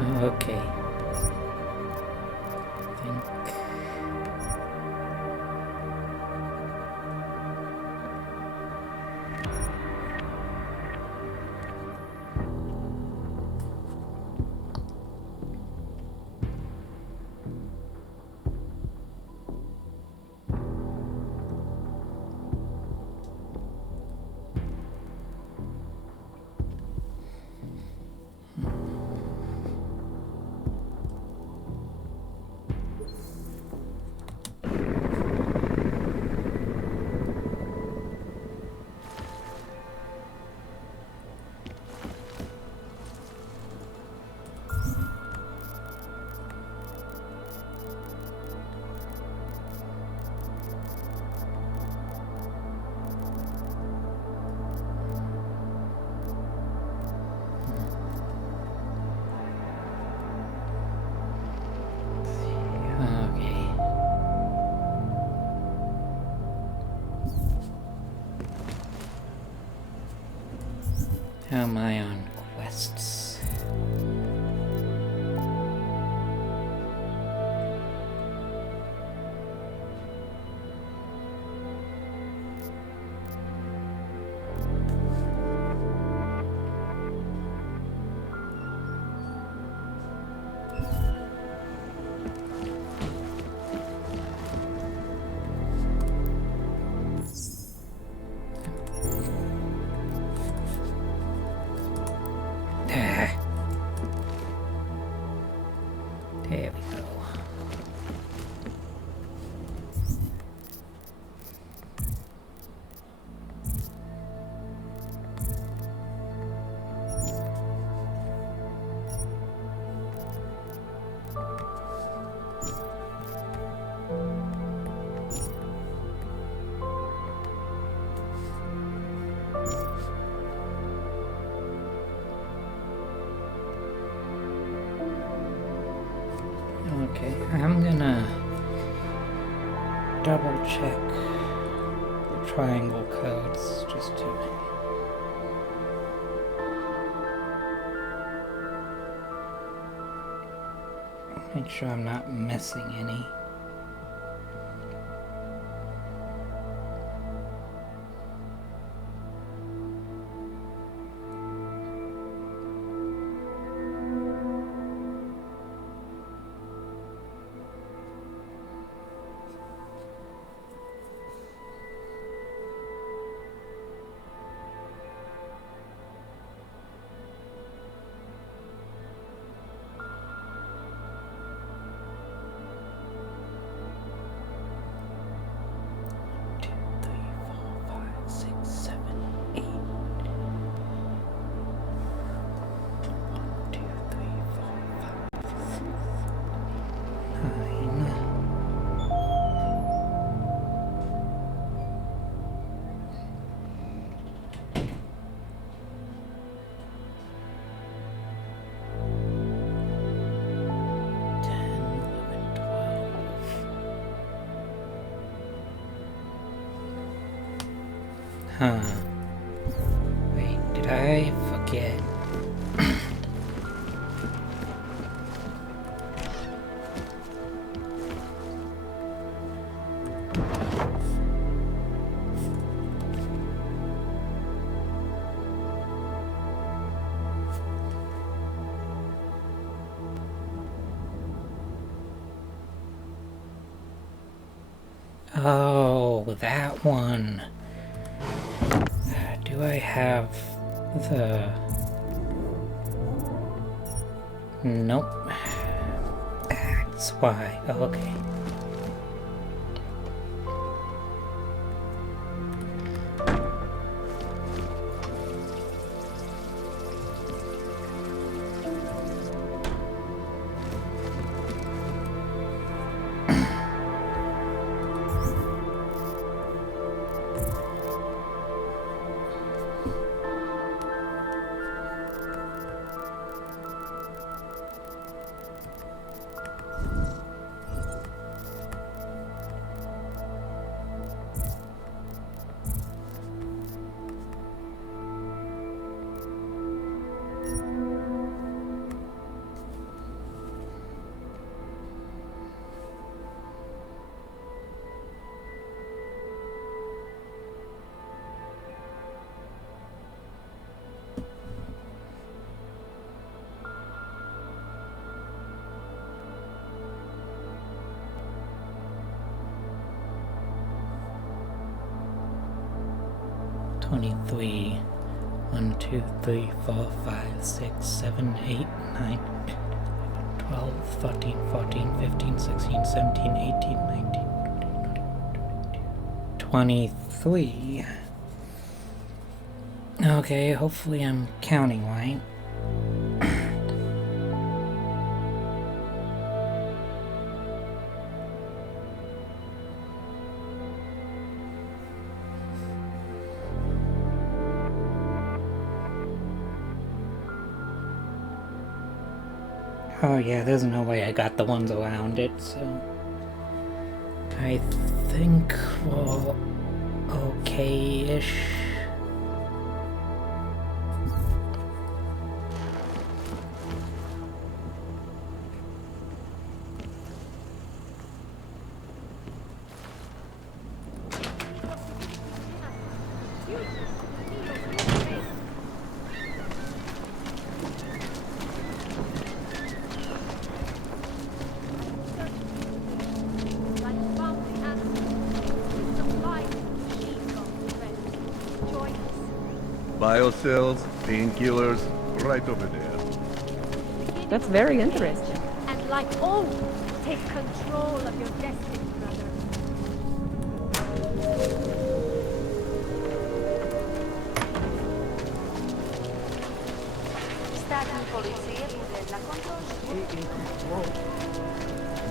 Okay. Think. Okay. How am I on quests? There we go. Okay, I'm gonna double check the triangle codes just to make sure I'm not missing any. Huh. Wait, did I forget? Oh, that one. Do I have the... Nope. That's why. Okay. 23. 1, 2, 3, 4, 5, 6, 7, 8, 9, 12, 13, 14, 15, 16, 17, 18, 19, 23. Okay, hopefully I'm counting right. Oh yeah, there's no way I got the ones around it, so I think we're okay-ish. Biocells, painkillers, right over there. That's very interesting. And like always, take control of your destiny, brother.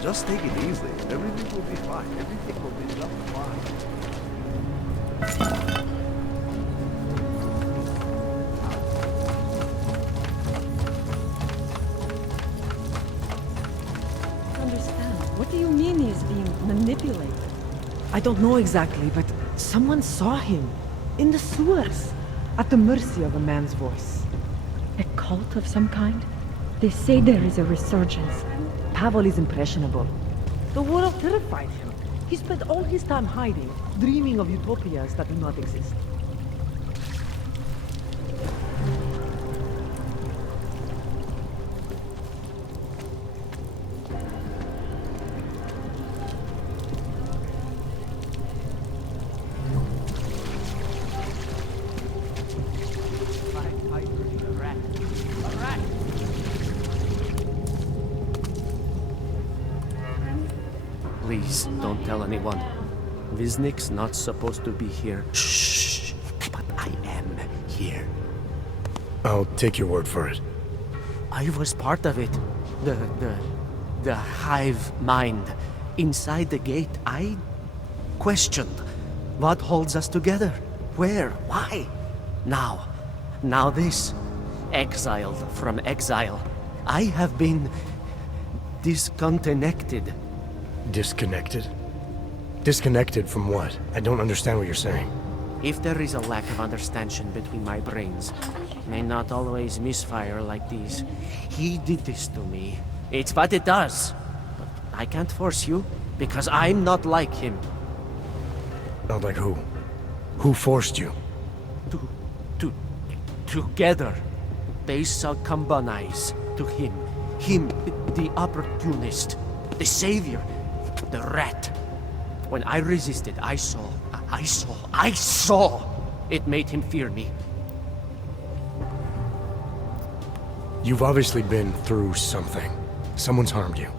Just take it easy. Everything will be fine. Everything will be just fine. What do you mean he's being manipulated? I don't know exactly, but someone saw him. In the sewers. At the mercy of a man's voice. A cult of some kind? They say there is a resurgence. Pavel is impressionable. The world terrified him. He spent all his time hiding, dreaming of utopias that do not exist. Please, don't tell anyone. Viznik's not supposed to be here. Shh! But I am here. I'll take your word for it. I was part of it. The hive mind. Inside the gate, I questioned. What holds us together? Where? Why? Now this. Exiled from exile. I have been disconnected. Disconnected? Disconnected from what? I don't understand what you're saying. If there is a lack of understanding between my brains, may not always misfire like these. He did this to me. It's what it does. But I can't force you, because I'm not like him. Not like who? Who forced you? Together, they succumbanize to him. Him, the opportunist, the savior, the rat. When I resisted, I saw. It made him fear me. You've obviously been through something. Someone's harmed you.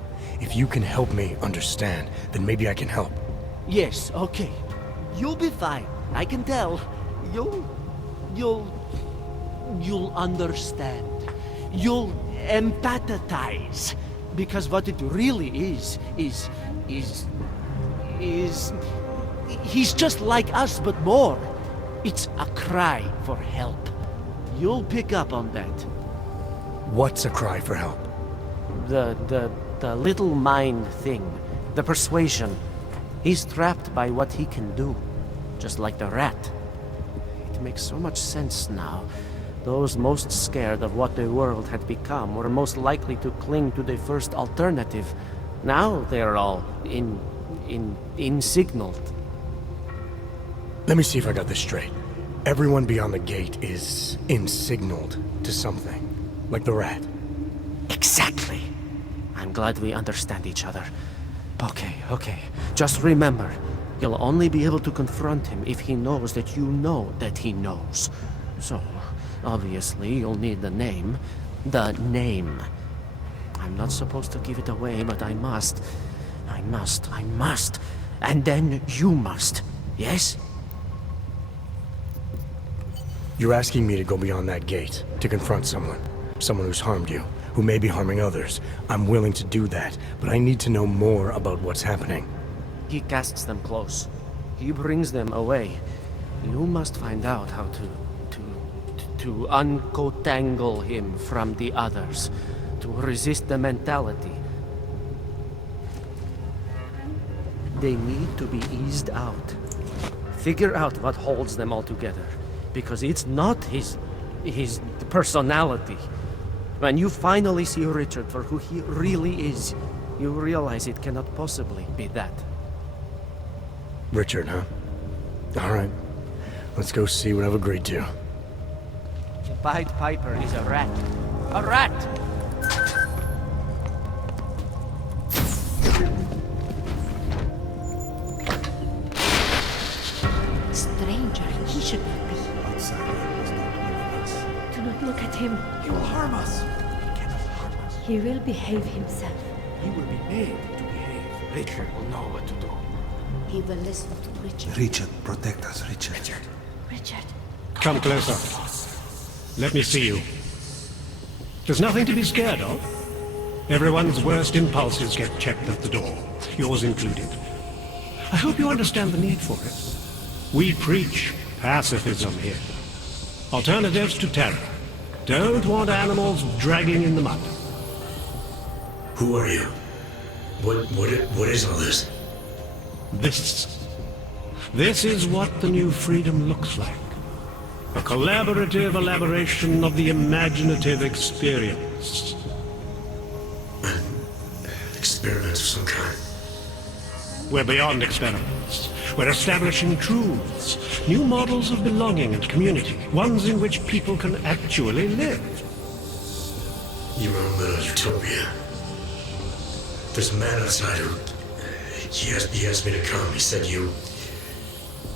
If you can help me understand, then maybe I can help. Yes, okay. You'll be fine. I can tell. You'll understand. You'll empathize. Because what it really is he's just like us, but more. It's a cry for help. You'll pick up on that. What's a cry for help? The little mind thing. The persuasion. He's trapped by what he can do. Just like the rat. It makes so much sense now. Those most scared of what the world had become were most likely to cling to the first alternative. Now they're all insignaled. Let me see if I got this straight. Everyone beyond the gate is insignaled to something. Like the rat. Exactly. I'm glad we understand each other. Okay. Just remember, You'll only be able to confront him if he knows that you know that he knows. So, obviously, you'll need the name. The name. I'm not supposed to give it away, but I must. I must. And then you must. Yes? You're asking me to go beyond that gate, to confront someone. Someone who's harmed you, who may be harming others. I'm willing to do that, but I need to know more about what's happening. He casts them close. He brings them away. You must find out how to uncotangle him from the others. To resist the mentality. They need to be eased out. Figure out what holds them all together. Because it's not his personality. When you finally see Richard for who he really is, you realize it cannot possibly be that. Richard, huh? All right. Let's go see what I've agreed to. The Pied Piper is a rat. A rat! Stranger, he should not be. Outside is not one of us. Do not look at him. He will harm us. He cannot harm us. He will behave himself. He will be made to behave. Richard will know what to do. He will listen to Richard. Richard, protect us, Richard. Richard. Come closer. Let me see you. There's nothing to be scared of. Everyone's worst impulses get checked at the door, yours included. I hope you understand the need for it. We preach pacifism here. Alternatives to terror. Don't want animals dragging in the mud. Who are you? What is all this? This is what the new freedom looks like. A collaborative elaboration of the imaginative experience. An experiment of some kind. We're beyond experiments. We're establishing truths, new models of belonging and community, ones in which people can actually live. You're in the utopia. There's a man outside who... He asked me to come. He said you...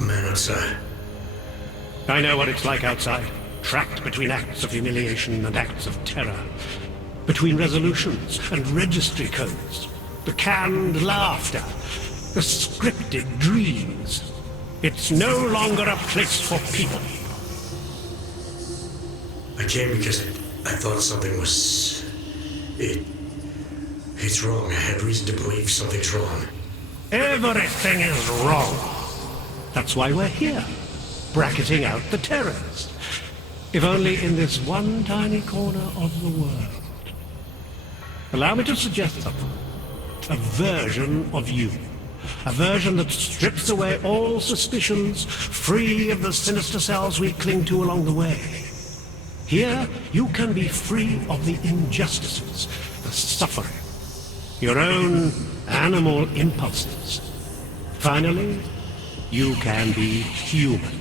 Man outside. I know what it's like outside, trapped between acts of humiliation and acts of terror, between resolutions and registry codes, the canned laughter, the scripted dreams. It's no longer a place for people. I came because I thought something was... It's wrong. I had reason to believe something's wrong. Everything is wrong. That's why we're here, bracketing out the terrors. If only in this one tiny corner of the world. Allow me to suggest something. A version of you. A version that strips away all suspicions, free of the sinister cells we cling to along the way. Here, you can be free of the injustices, the suffering, your own animal impulses. Finally, you can be human.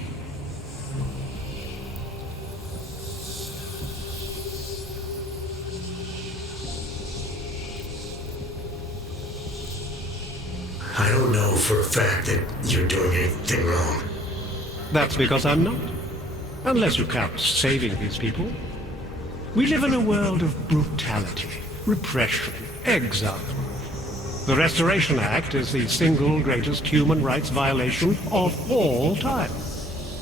I don't know for a fact that you're doing anything wrong. That's because I'm not. Unless you count saving these people. We live in a world of brutality, repression, exile. The Restoration Act is the single greatest human rights violation of all time.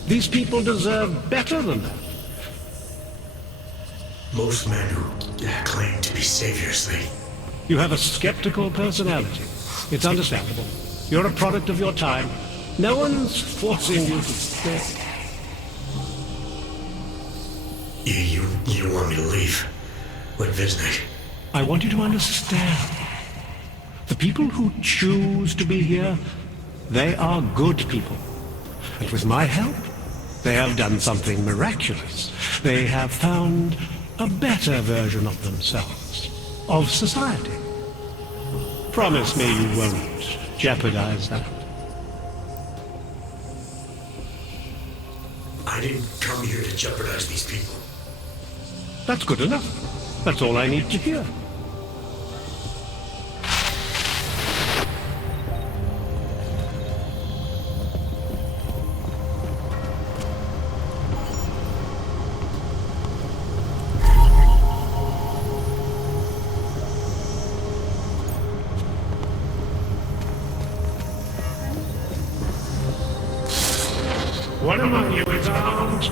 These people deserve better than that. Most men who claim to be saviors, You have a skeptical personality. It's understandable. You're a product of your time. No one's forcing you to stay. You want me to leave? Like Visnik? I want you to understand. The people who choose to be here, they are good people. And with my help, they have done something miraculous. They have found a better version of themselves, of society. Promise me you won't jeopardize that. I didn't come here to jeopardize these people. That's good enough. That's all I need to hear.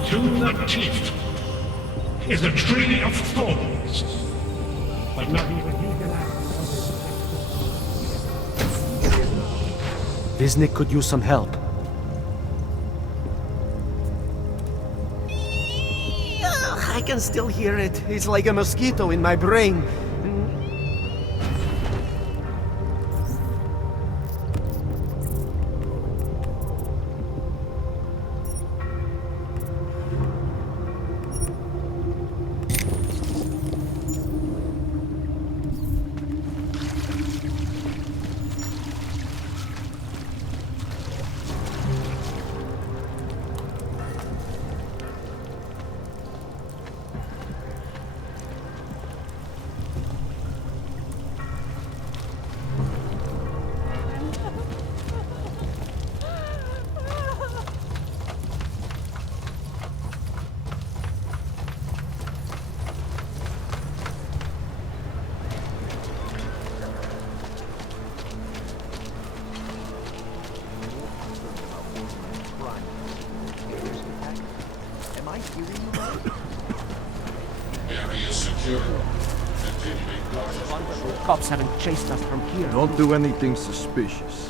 to the teeth is a tree of thorns. But not even he can act. Viznik could use some help. I can still hear it. It's like a mosquito in my brain. Cops haven't chased us from here. Don't do anything suspicious.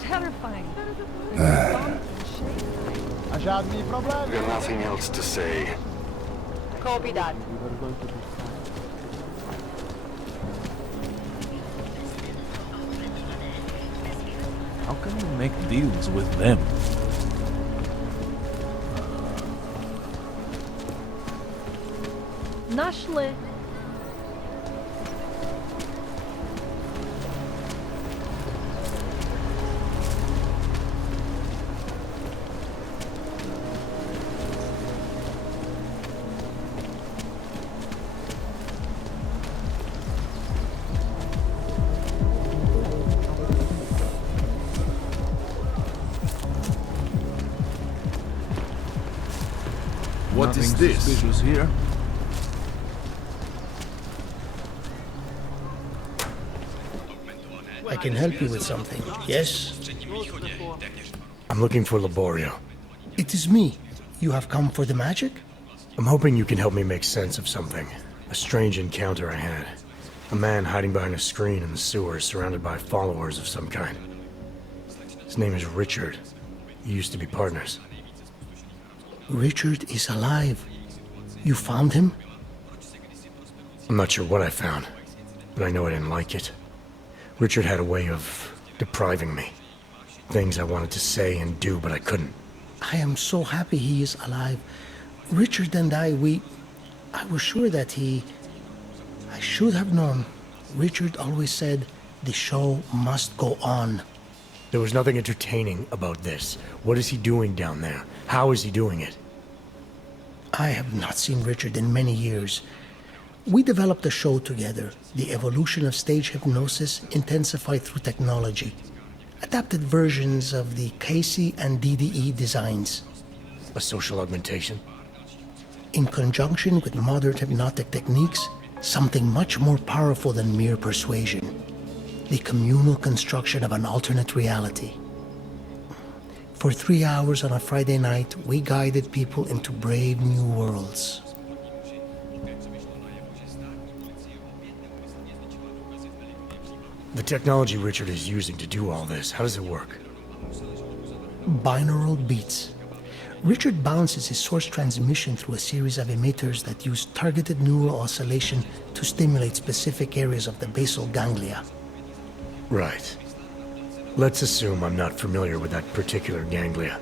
Terrifying. Got nothing else to say. Copy that. How can you make deals with them? Нашли. What is Nothing this? suspicious here? I can help you with something. Yes? I'm looking for Laborio. It is me. You have come for the magic? I'm hoping you can help me make sense of something. A strange encounter I had. A man hiding behind a screen in the sewers, surrounded by followers of some kind. His name is Richard. We used to be partners. Richard is alive. You found him? I'm not sure what I found, but I know I didn't like it. Richard had a way of depriving me. Things I wanted to say and do, but I couldn't. I am so happy he is alive. Richard and I was sure that I should have known. Richard always said, the show must go on. There was nothing entertaining about this. What is he doing down there? How is he doing it? I have not seen Richard in many years. We developed a show together, the evolution of stage hypnosis intensified through technology. Adapted versions of the Casey and DDE designs. A social augmentation? In conjunction with modern hypnotic techniques, something much more powerful than mere persuasion. the communal construction of an alternate reality. For 3 hours on a Friday night, we guided people into brave new worlds. The technology Richard is using to do all this, how does it work? Binaural beats. Richard bounces his source transmission through a series of emitters that use targeted neural oscillation to stimulate specific areas of the basal ganglia. Right. Let's assume I'm not familiar with that particular ganglia.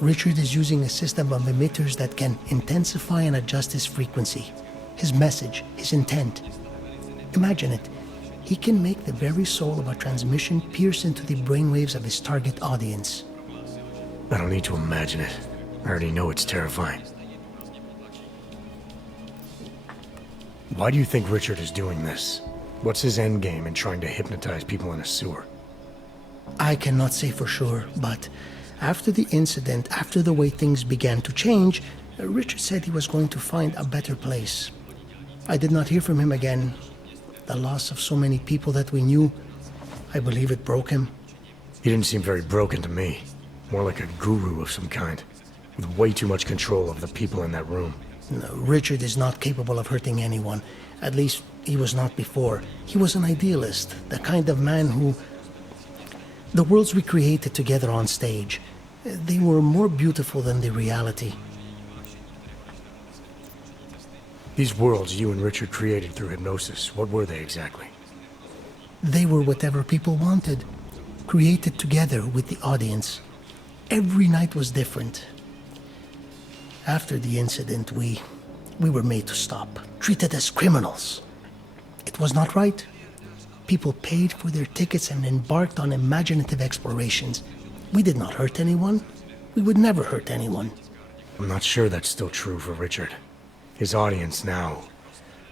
Richard is using a system of emitters that can intensify and adjust his frequency, his message, his intent. Imagine it. He can make the very soul of a transmission pierce into the brainwaves of his target audience. I don't need to imagine it. I already know it's terrifying. Why do you think Richard is doing this? What's his end game in trying to hypnotize people in a sewer? I cannot say for sure, but after the incident, after the way things began to change, Richard said he was going to find a better place. I did not hear from him again. The loss of so many people that we knew, I believe it broke him. He didn't seem very broken to me. More like a guru of some kind, with way too much control of the people in that room. No, Richard is not capable of hurting anyone. At least, he was not before. He was an idealist, the kind of man who... The worlds we created together on stage, they were more beautiful than the reality. These worlds you and Richard created through hypnosis, what were they exactly? They were whatever people wanted, created together with the audience. Every night was different. After the incident, we were made to stop, treated as criminals. It was not right. People paid for their tickets and embarked on imaginative explorations. We did not hurt anyone. We would never hurt anyone. I'm not sure that's still true for Richard. His audience now,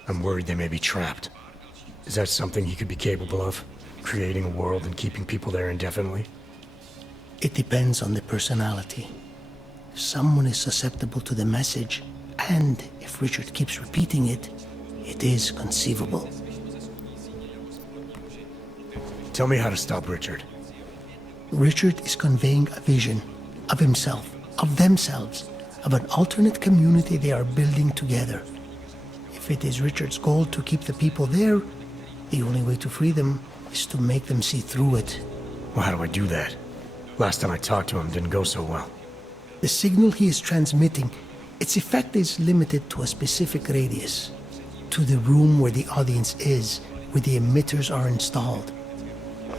I'm worried they may be trapped. Is that something he could be capable of? Creating a world and keeping people there indefinitely? It depends on the personality. If someone is susceptible to the message, and if Richard keeps repeating it, it is conceivable. Tell me how to stop Richard. Richard is conveying a vision of himself, of themselves, of an alternate community they are building together. If it is Richard's goal to keep the people there, the only way to free them is to make them see through it. Well, how do I do that? Last time I talked to him didn't go so well. The signal he is transmitting, its effect is limited to a specific radius, to the room where the audience is, where the emitters are installed.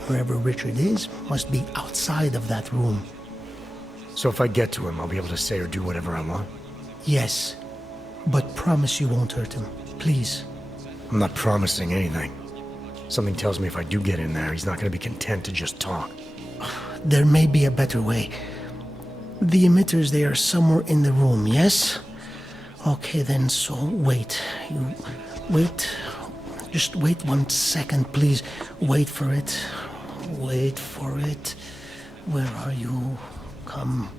Wherever Richard is must be outside of that room. So if I get to him, I'll be able to say or do whatever I want? Yes, but promise you won't hurt him, please. I'm not promising anything. Something tells me if I do get in there, he's not going to be content to just talk. There may be a better way. The emitters, they are somewhere in the room, yes? Okay, then, so wait. You wait. Just wait 1 second, please. Wait for it. Wait for it. Where are you? Come.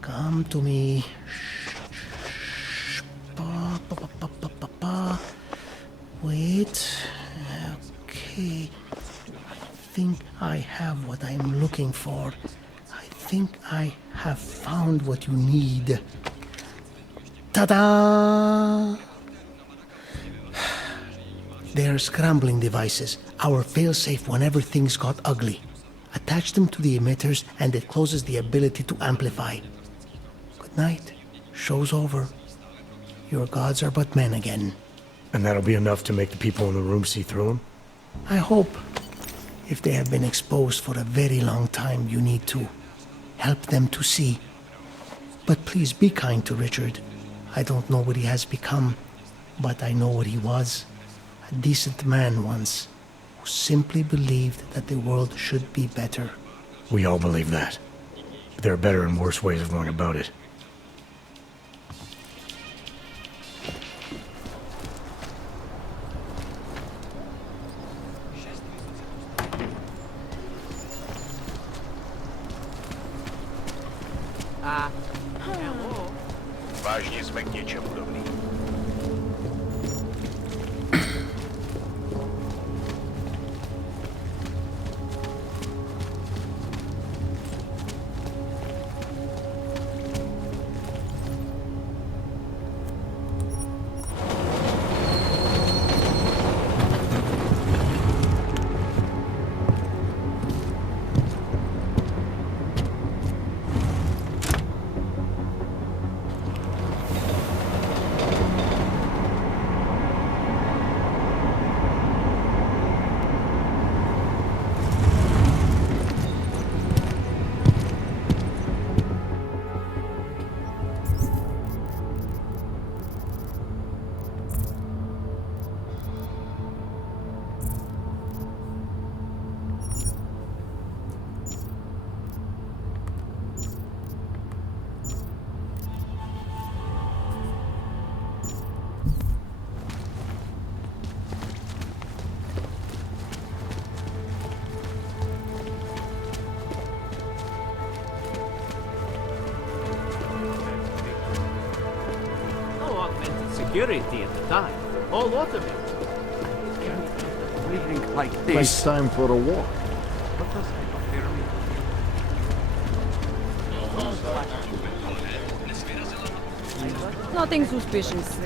Come to me. Shh. Pa, pa, pa, pa, pa, pa, pa. Wait. Okay. I think I have what I'm looking for. I think I have found what you need. Ta-da! They are scrambling devices, our failsafe whenever things got ugly. Attach them to the emitters and it closes the ability to amplify. Good night. Show's over. Your gods are but men again. And that'll be enough to make the people in the room see through him? I hope. If they have been exposed for a very long time, you need to help them to see. But please be kind to Richard. I don't know what he has become, but I know what he was. A decent man once, who simply believed that the world should be better. We all believe that. But there are better and worse ways of going about it. Ważniej zmęgniecie budowli. security at the time. All lot of it. Breathing like It's this. time for a walk. What does hypothermia? Nothing suspicious.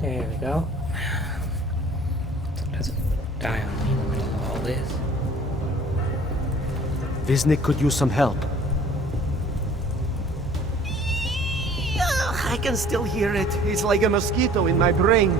There we go. Doesn't die on me in the middle of all this. Visnik could use some help. I can still hear it. It's like a mosquito in my brain.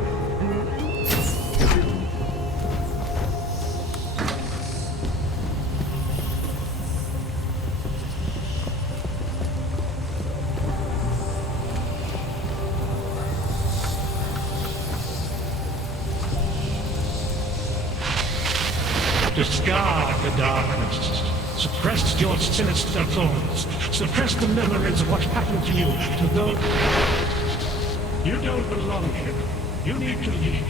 Discard the darkness. Suppress your sinister thoughts. Suppress the memories of what happened to you, to those... You don't belong here. You need to leave.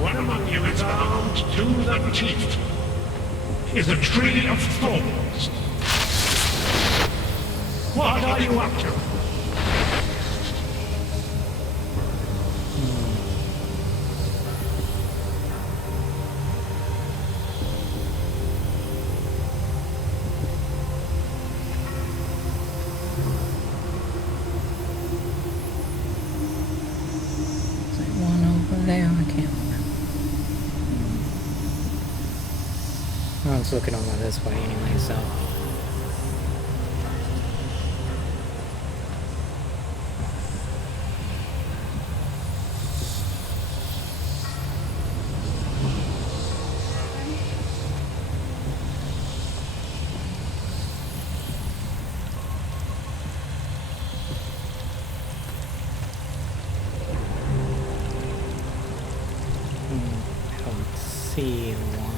One among you is armed to the teeth. Is a tree of thorns. What are you up to? Is there one over there? I can't remember. I was looking over this way anyway, so. I don't see one.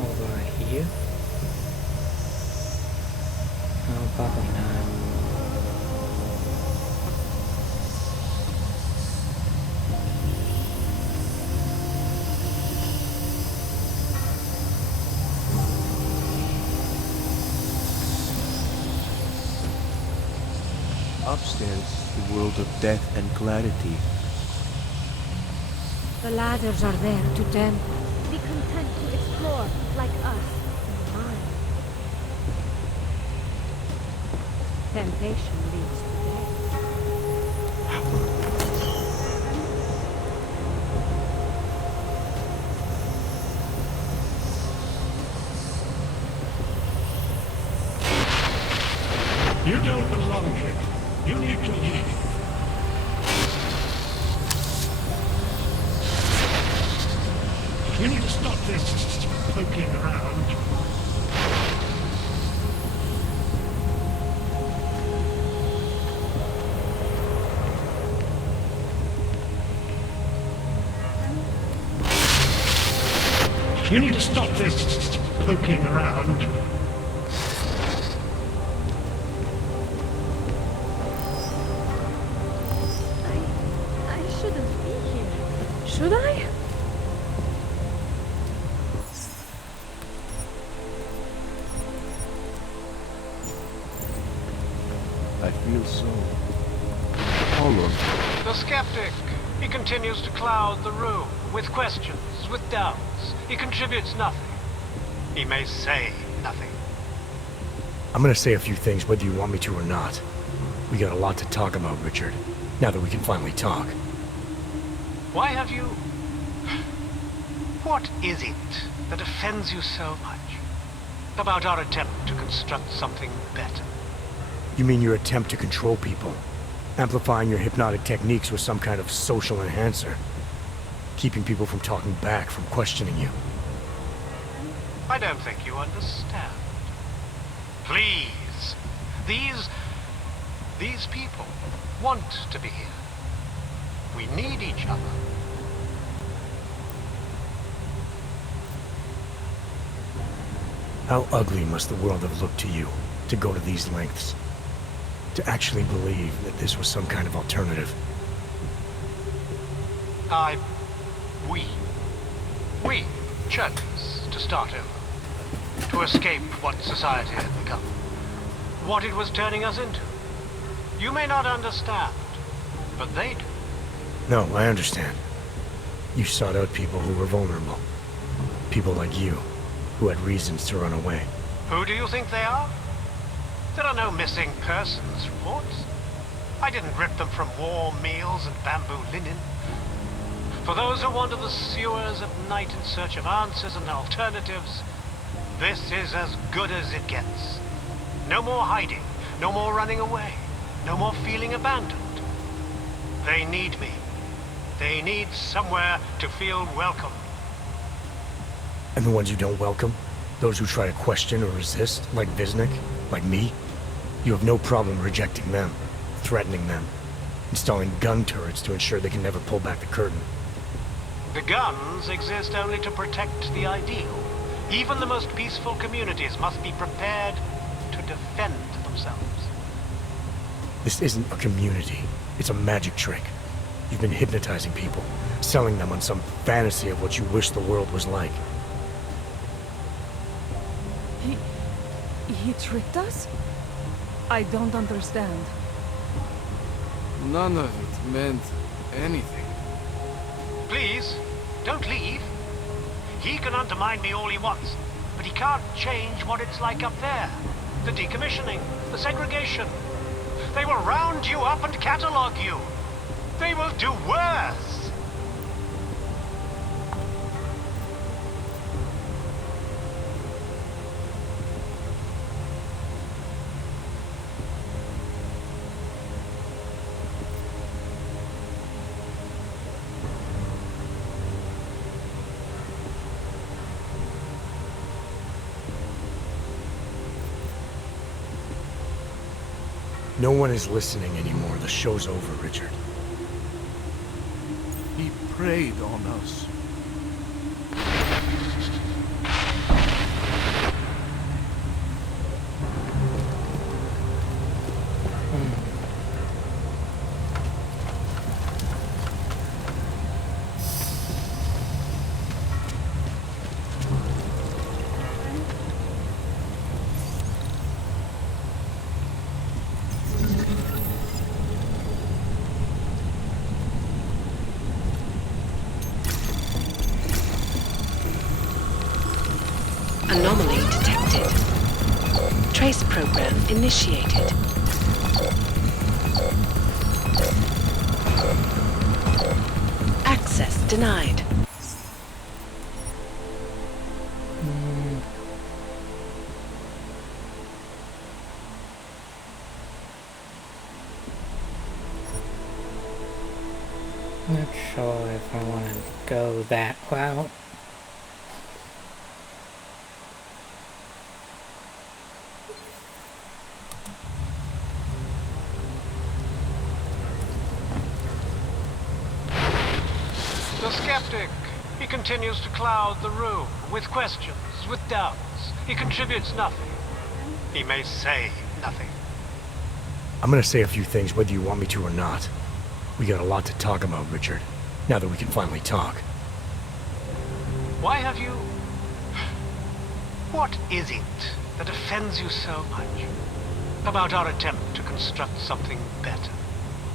Over here? No, probably not. upstairs, the world of death and clarity. The ladders are there to tempt. Be content to explore, like us, in mind. Temptation leads to death. You don't belong here. You need to leave. You need to stop this poking around. You need to stop this poking around. I shouldn't be here. Should I? I feel so hollow. The skeptic. He continues to cloud the room with questions, with doubts. He contributes nothing. He may say nothing. I'm gonna say a few things whether you want me to or not. We got a lot to talk about, Richard. Now that we can finally talk. Why have you... What is it that offends you so much about our attempt to construct something better? You mean your attempt to control people? Amplifying your hypnotic techniques with some kind of social enhancer? Keeping people from talking back, from questioning you? I don't think you understand. Please. These people want to be here. We need each other. How ugly must the world have looked to you to go to these lengths? To actually believe that this was some kind of alternative? We chose to start over. To escape what society had become. What it was turning us into. You may not understand, but they do. No, I understand. You sought out people who were vulnerable. People like you, who had reasons to run away. Who do you think they are? There are no missing persons reports. I didn't rip them from warm meals and bamboo linen. For those who wander the sewers at night in search of answers and alternatives, this is as good as it gets. No more hiding, no more running away, no more feeling abandoned. They need me. They need somewhere to feel welcome. And the ones you don't welcome? Those who try to question or resist, like Visnik, like me? You have no problem rejecting them, threatening them, installing gun turrets to ensure they can never pull back the curtain. The guns exist only to protect the ideal. Even the most peaceful communities must be prepared to defend themselves. This isn't a community. It's a magic trick. You've been hypnotizing people, selling them on some fantasy of what you wish the world was like. He tricked us? I don't understand. None of it meant anything. Please, don't leave. He can undermine me all he wants, but he can't change what it's like up there. The decommissioning, the segregation. They will round you up and catalog you. They will do worse. No one is listening anymore. The show's over, Richard. He preyed on us. Trace program initiated. Access denied. Not sure if I want to go that route. The skeptic. He continues to cloud the room with questions, with doubts. He contributes nothing. He may say nothing. I'm gonna say a few things whether you want me to or not. We got a lot to talk about, Richard. Now that we can finally talk. Why have you... What is it that offends you so much about our attempt to construct something better?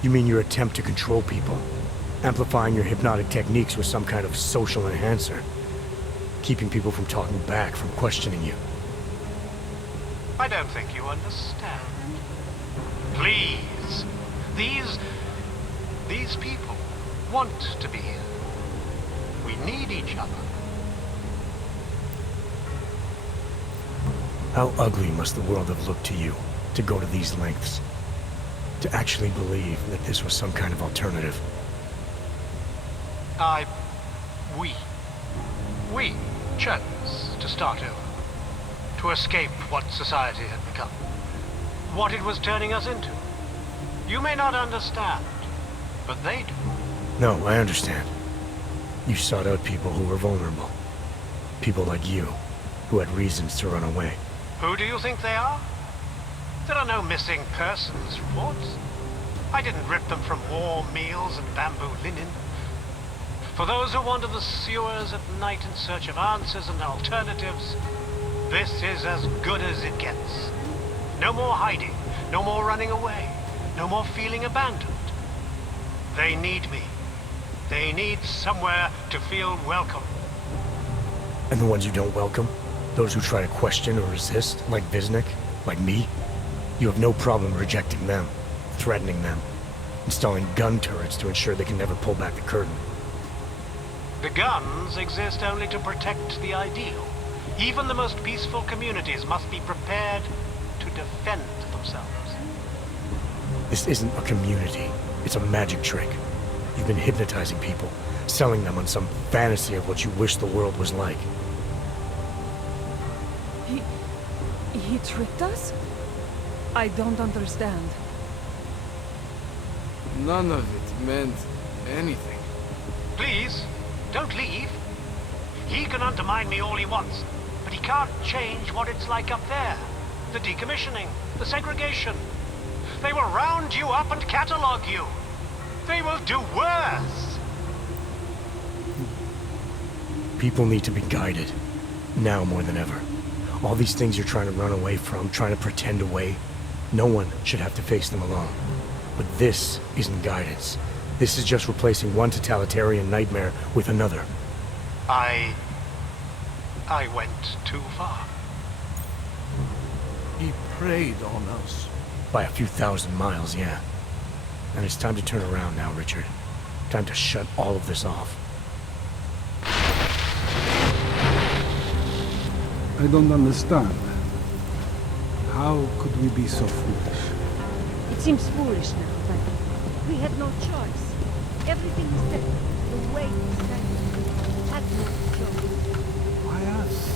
You mean your attempt to control people? Amplifying your hypnotic techniques with some kind of social enhancer? Keeping people from talking back, from questioning you? I don't think you understand. Please. These people want to be here. We need each other. How ugly must the world have looked to you to go to these lengths? To actually believe that this was some kind of alternative? We chose to start over. To escape what society had become. What it was turning us into. You may not understand, but they do. No, I understand. You sought out people who were vulnerable. People like you, who had reasons to run away. Who do you think they are? There are no missing persons reports. I didn't rip them from war meals and bamboo linen. For those who wander the sewers at night in search of answers and alternatives, this is as good as it gets. No more hiding, no more running away, no more feeling abandoned. They need me. They need somewhere to feel welcome. And the ones you don't welcome? Those who try to question or resist, like Visnik, like me? You have no problem rejecting them, threatening them, installing gun turrets to ensure they can never pull back the curtain. The guns exist only to protect the ideal. Even the most peaceful communities must be prepared to defend themselves. This isn't a community. It's a magic trick. You've been hypnotizing people, selling them on some fantasy of what you wish the world was like. He tricked us? I don't understand. None of it meant anything. Please, don't leave. He can undermine me all he wants, but he can't change what it's like up there. The decommissioning, the segregation. They will round you up and catalog you. They will do worse. People need to be guided. Now more than ever. All these things you're trying to run away from, trying to pretend away, no one should have to face them alone. But this isn't guidance. This is just replacing one totalitarian nightmare with another. I went too far. He preyed on us. By a few thousand miles, yeah. And it's time to turn around now, Richard. Time to shut all of this off. I don't understand. How could we be so foolish? It seems foolish now, but we had no choice. Everything is set. The way is set. Had no choice. Why us?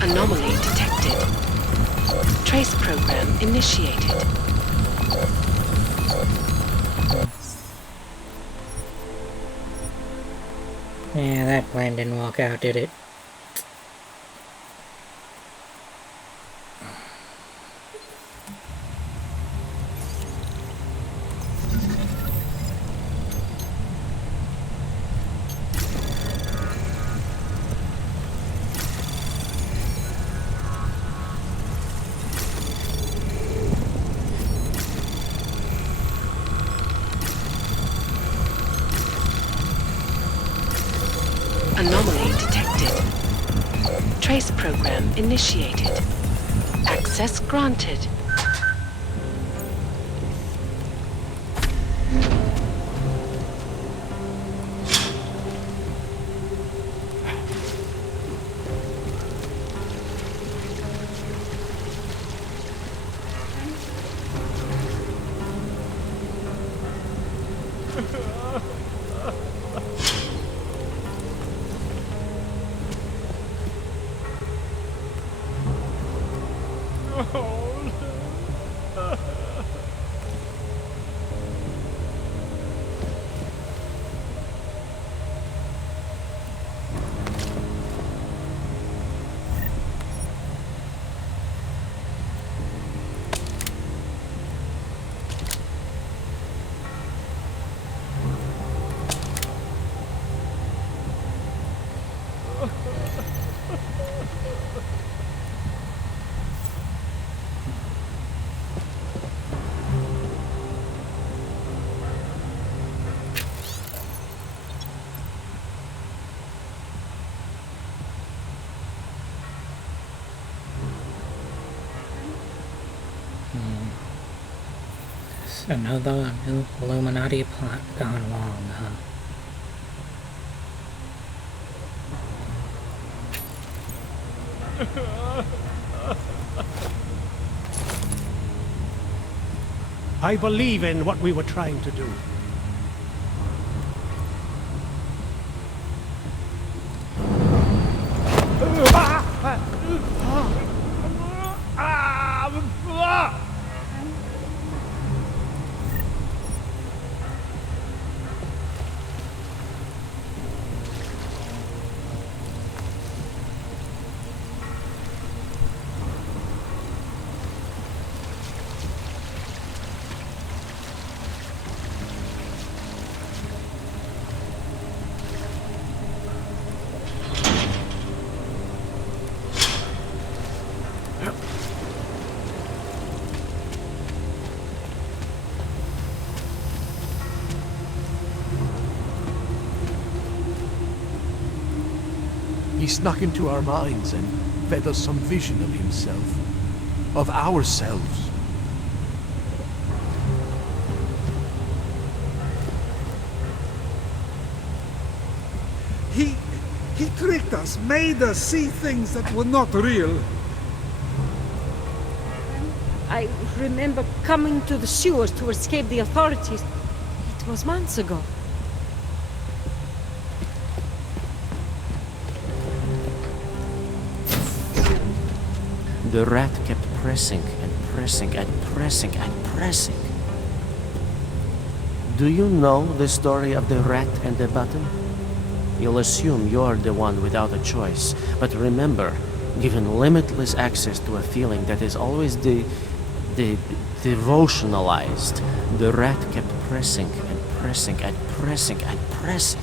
Anomaly detected. Trace program initiated. Yeah, that plan didn't work out, did it? Anomaly detected. Trace program initiated. Access granted. Another new Illuminati plot gone wrong, huh? I believe in what we were trying to do. He snuck into our minds and fed us some vision of himself, of ourselves. He tricked us, made us see things that were not real. I remember coming to the sewers to escape the authorities. It was months ago. The rat kept pressing and pressing and pressing and pressing. Do you know the story of the rat and the button? You'll assume you're the one without a choice. But remember, given limitless access to a feeling that is always devotionalized, the rat kept pressing and pressing and pressing and pressing.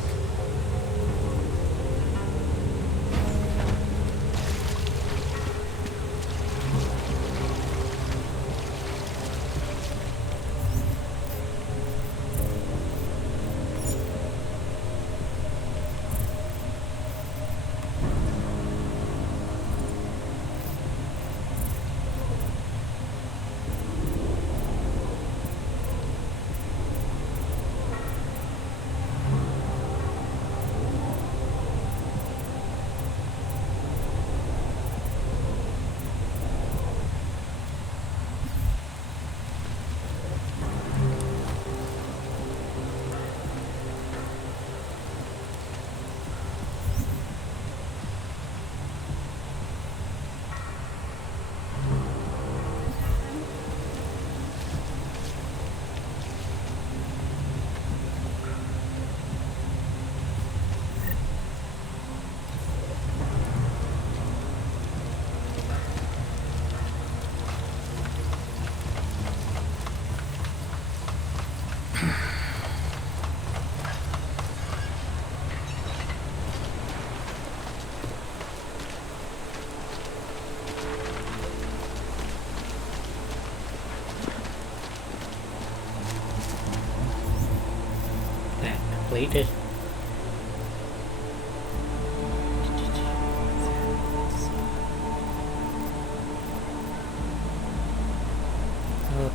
That completed.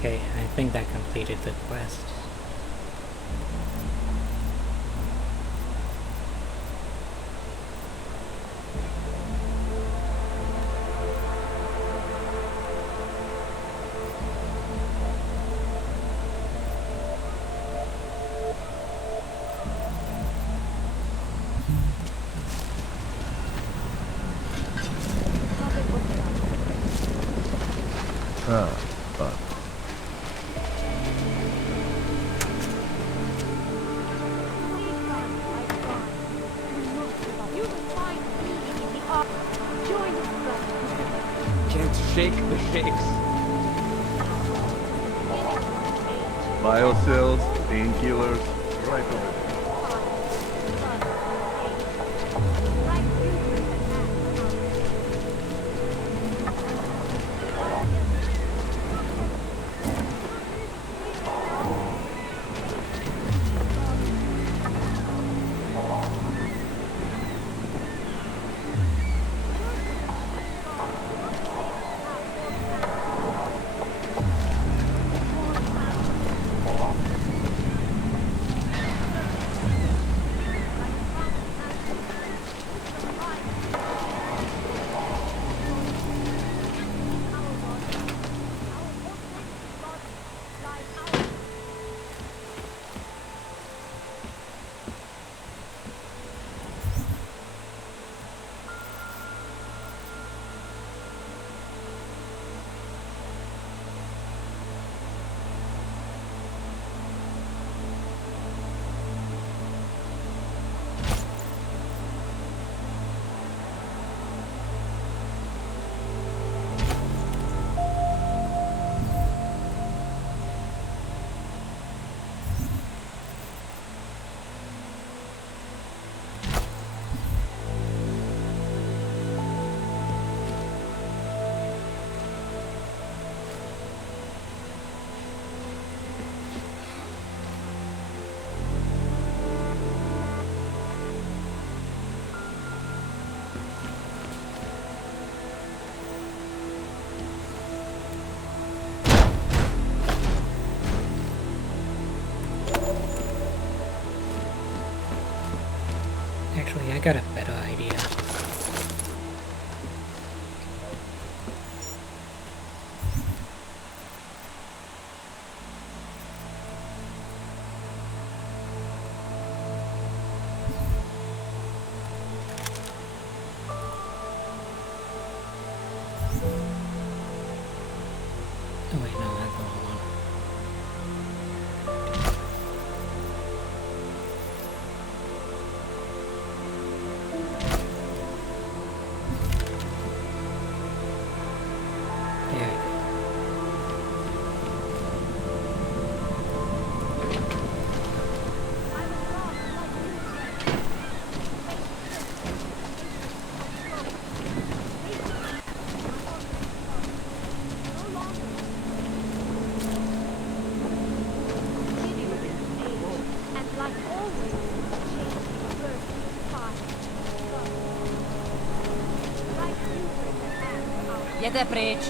Okay, I think that completed the quest. Fuck. Can't shake the shakes. Biocells, painkillers, right over there. Actually, I got a better idea. Oh wait, no, that's the wrong one. There we go. Jede pryč.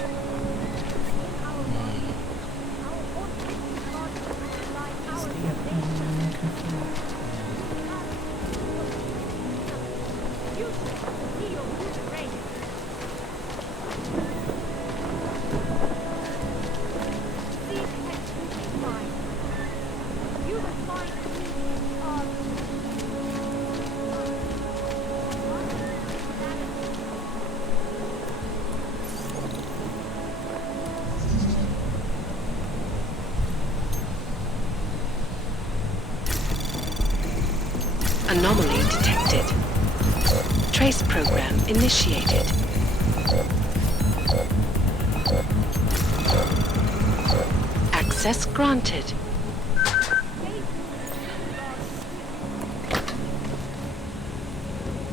Anomaly detected. Trace program initiated. Access granted.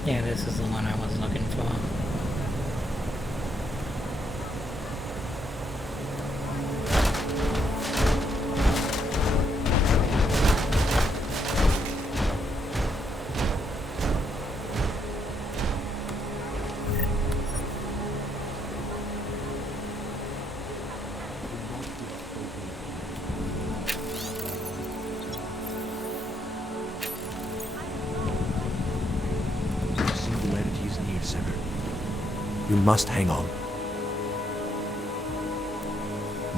Yeah, this is the one I was looking for. You must hang on.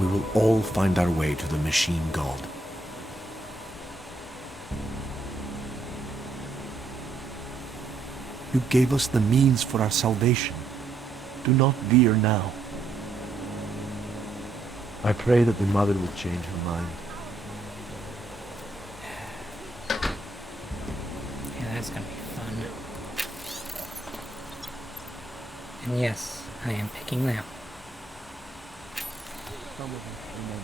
We will all find our way to the machine god. You gave us the means for our salvation. Do not veer now. I pray that the mother will change her mind. Yeah, that's gonna be fun. And yes, I am picking them. Come with me for a moment.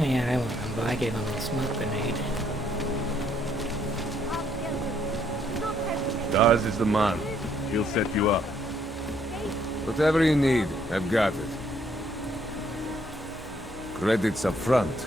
Yeah, I remember. I gave him a smoke grenade. Daz is the man. He'll set you up. Whatever you need, I've got it. Credits up front.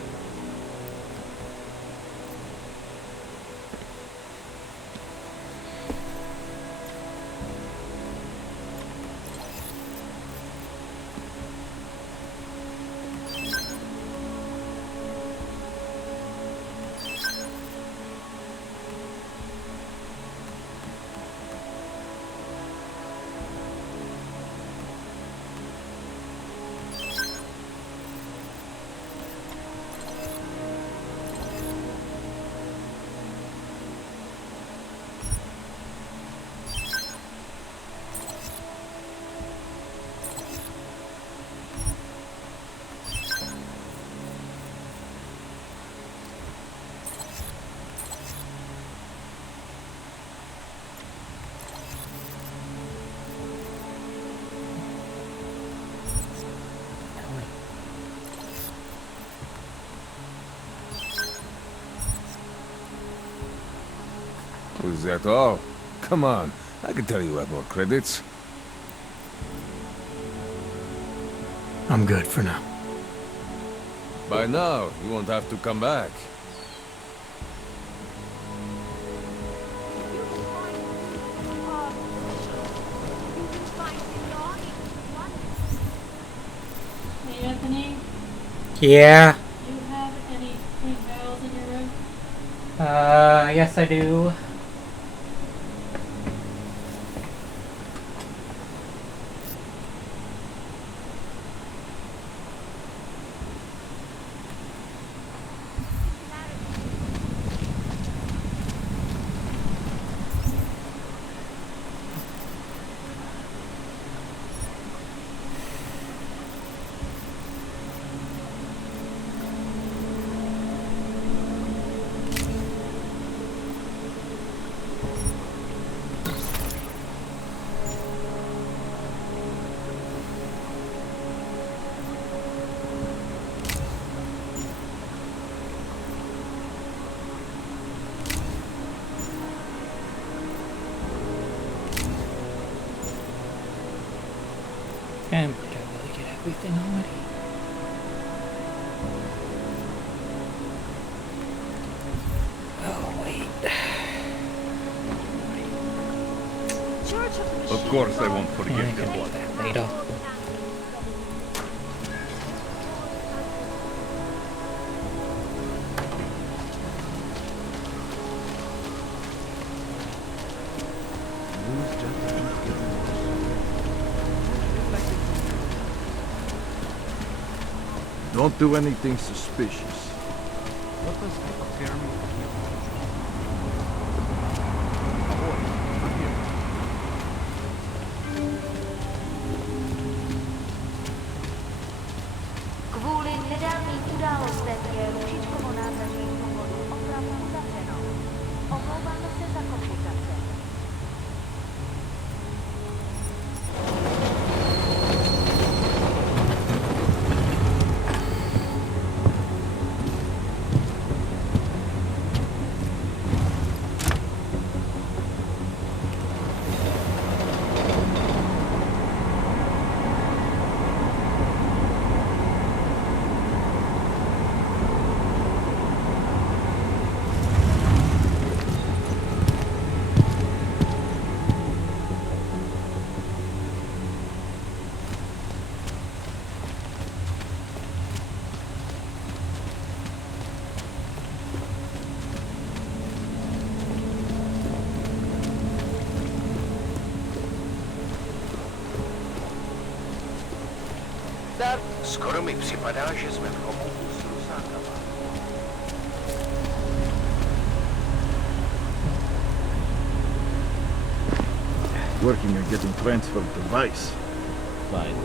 Was that all? Come on, I can tell you have more credits. I'm good for now. By now, you won't have to come back. Hey, Anthony? Yeah. Do you have any clean barrels in your room? Yes I do. Did I really get everything already? Oh, wait. Of course I won't forget I your can do blood. that later. Don't do anything suspicious. Kvůli nedávným událostem je Růžičkovo nádraží v povodu opravdu uzavřeno. Omlouváme se za komplikace. Skoro mi připadá, že jsme v obou s Rusákama. Working on getting transferred to Vice. Fine.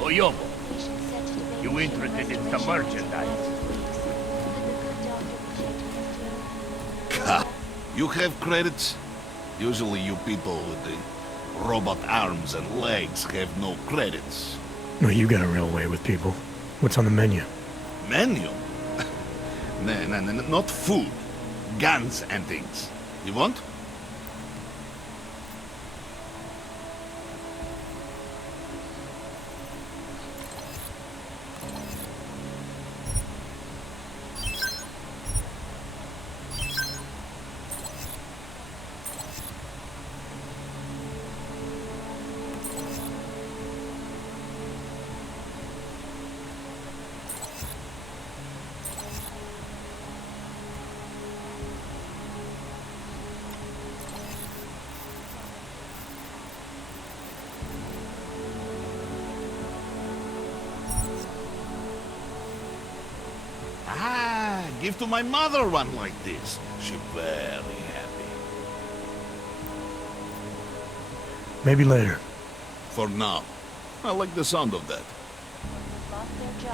Oyobo, you interested in some merchandise? You have credits? Usually you people with the robot arms and legs have no credits. No, you got a real way with people. What's on the menu? Menu? No, not food. Guns and things. You want? Give to my mother one like this. She's very happy. Maybe later. For now. I like the sound of that.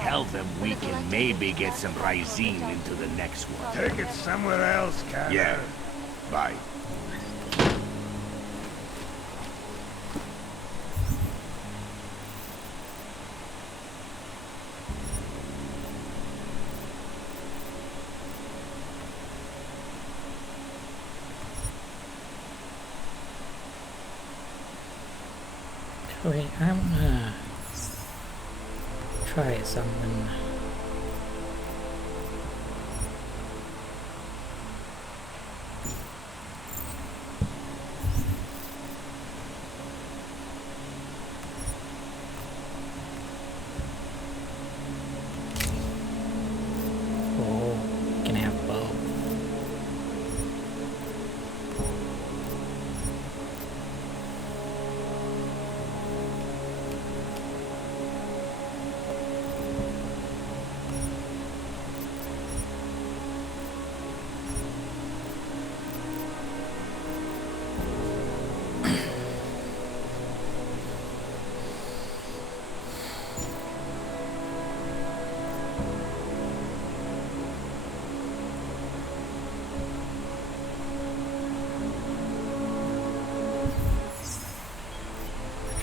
Tell them we can maybe get some Rysine into the next one. Take it somewhere else, Canner. Yeah. Bye. Wait, I wanna try something. Oh, can have both.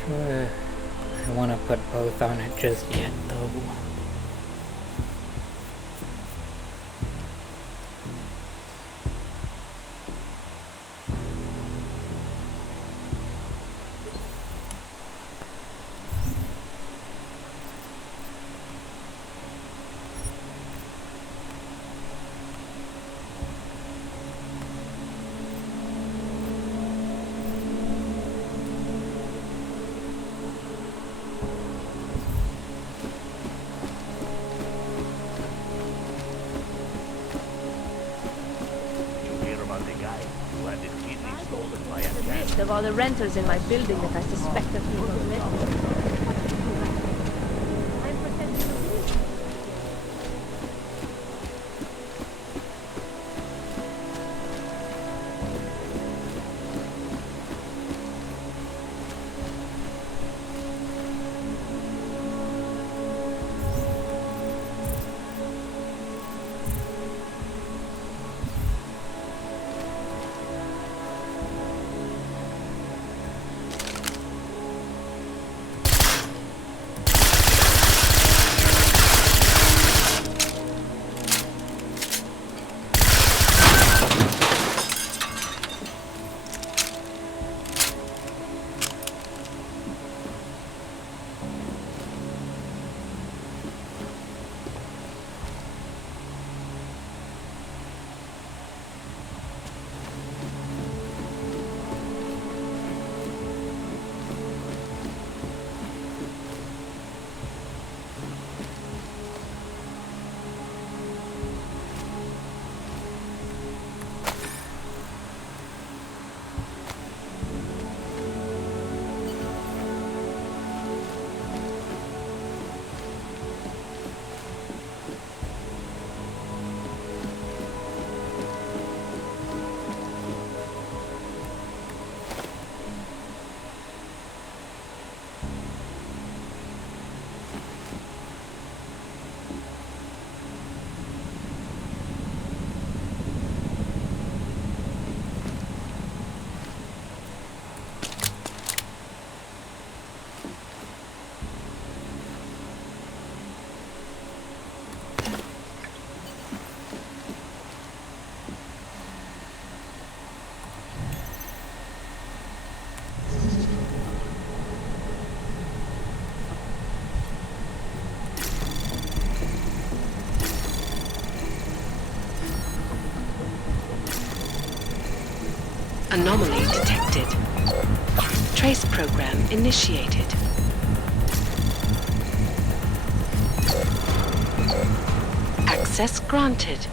Sure, I want to put both on it just yet, though. The list of all the renters in my building that I suspect of being already. I'm pretending to be. Anomaly detected. Trace program initiated. Access granted.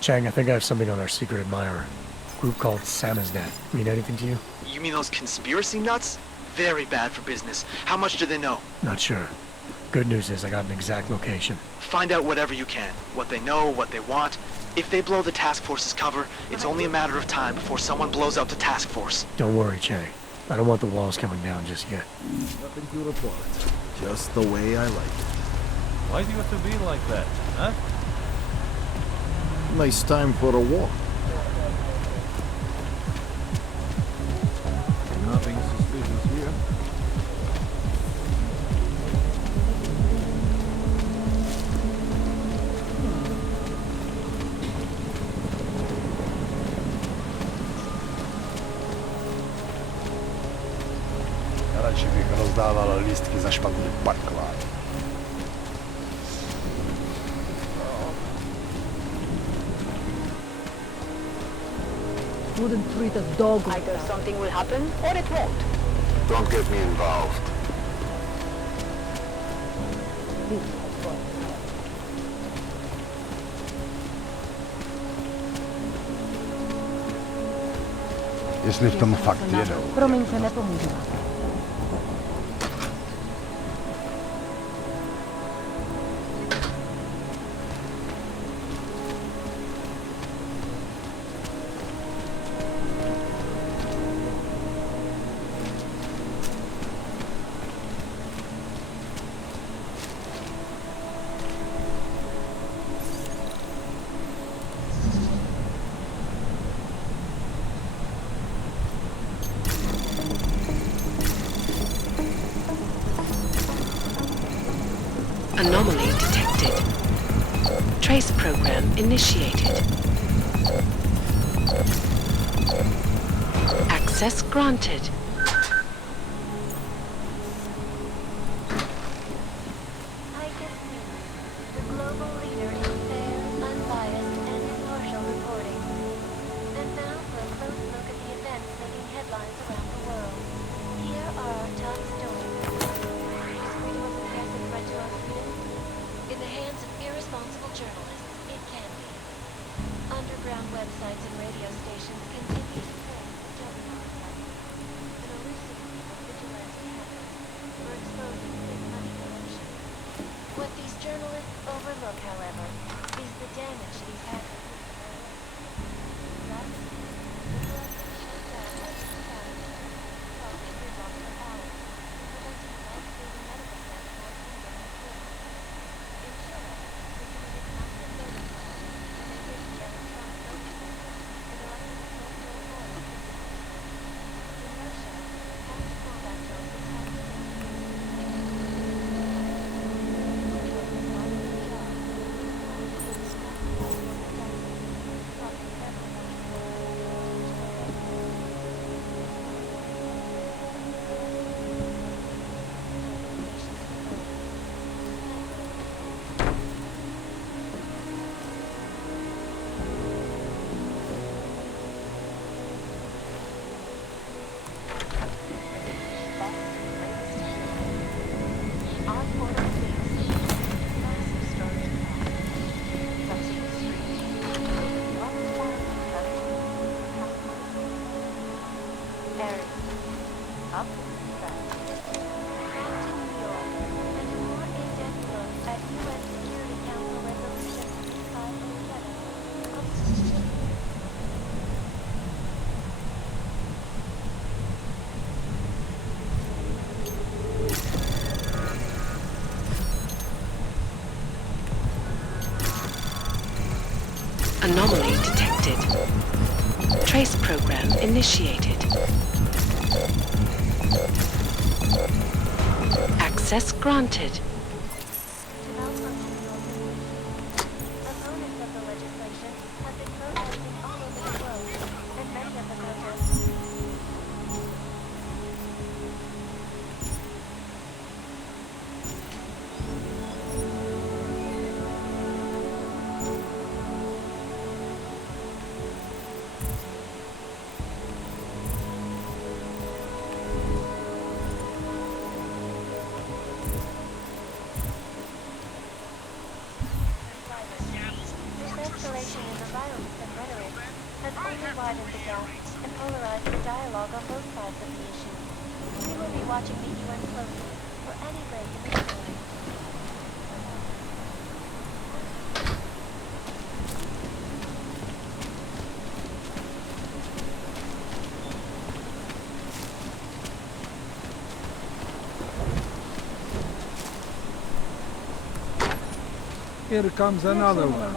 Chang, I think I have something on our secret admirer. Group called Samizdat. Mean anything to you? You mean those conspiracy nuts? Very bad for business. How much do they know? Not sure. Good news is I got an exact location. Find out whatever you can. What they know, what they want. If they blow the task force's cover, it's only a matter of time before someone blows up the task force. Don't worry, Chang. I don't want the walls coming down just yet. Nothing to report. Just the way I like it. Why do you have to be like that, huh? Nice time for a walk. Nothing suspicious here. Радше бих раздавала листки за шпагу подклад. wouldn't treat a dog like Either that. something will happen, or it won't. Don't get me involved. Если в том факт дело. Promiň, že nepomůžu. Anomaly detected. Trace program initiated. Access granted. The global leader in fair, unbiased, and impartial reporting. And now for a close look at the events making headlines around the world. Here are our top stories. Is freedom of the press a threat to our freedom? In the hands of irresponsible journalists, it can be. Underground websites and radio stations continue to praise the juggernaut site, an elusive group of vigilante hackers for exposing big money corruption. What these journalists overlook, however, is the damage these hackers do to their work. Last week, the collective shut down every society while figures lost for hours, preventing life-saving medical care in our kingdom and Europe. In Chile, they committed massive voting fraud when they rigged the electronic voting system and elected electoral boards to in Russia, hacked combat drones attacked Anomaly detected. Trace program initiated. Access granted. Opponents of the legislation have been protesting all over the globe, and many of the protests escalation in the violence and rhetoric has only widened the gap and polarized the dialogue on both sides of the issue. We will be watching the UN closely for any break in the story. Here comes another one.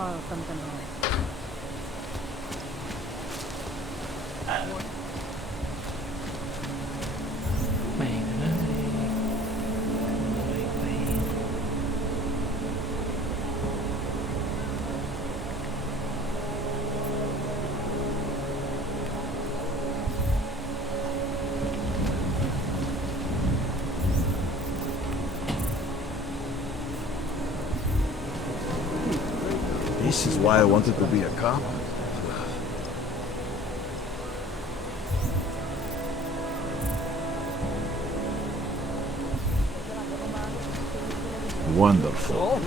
This is why I wanted to be a cop. Wonderful.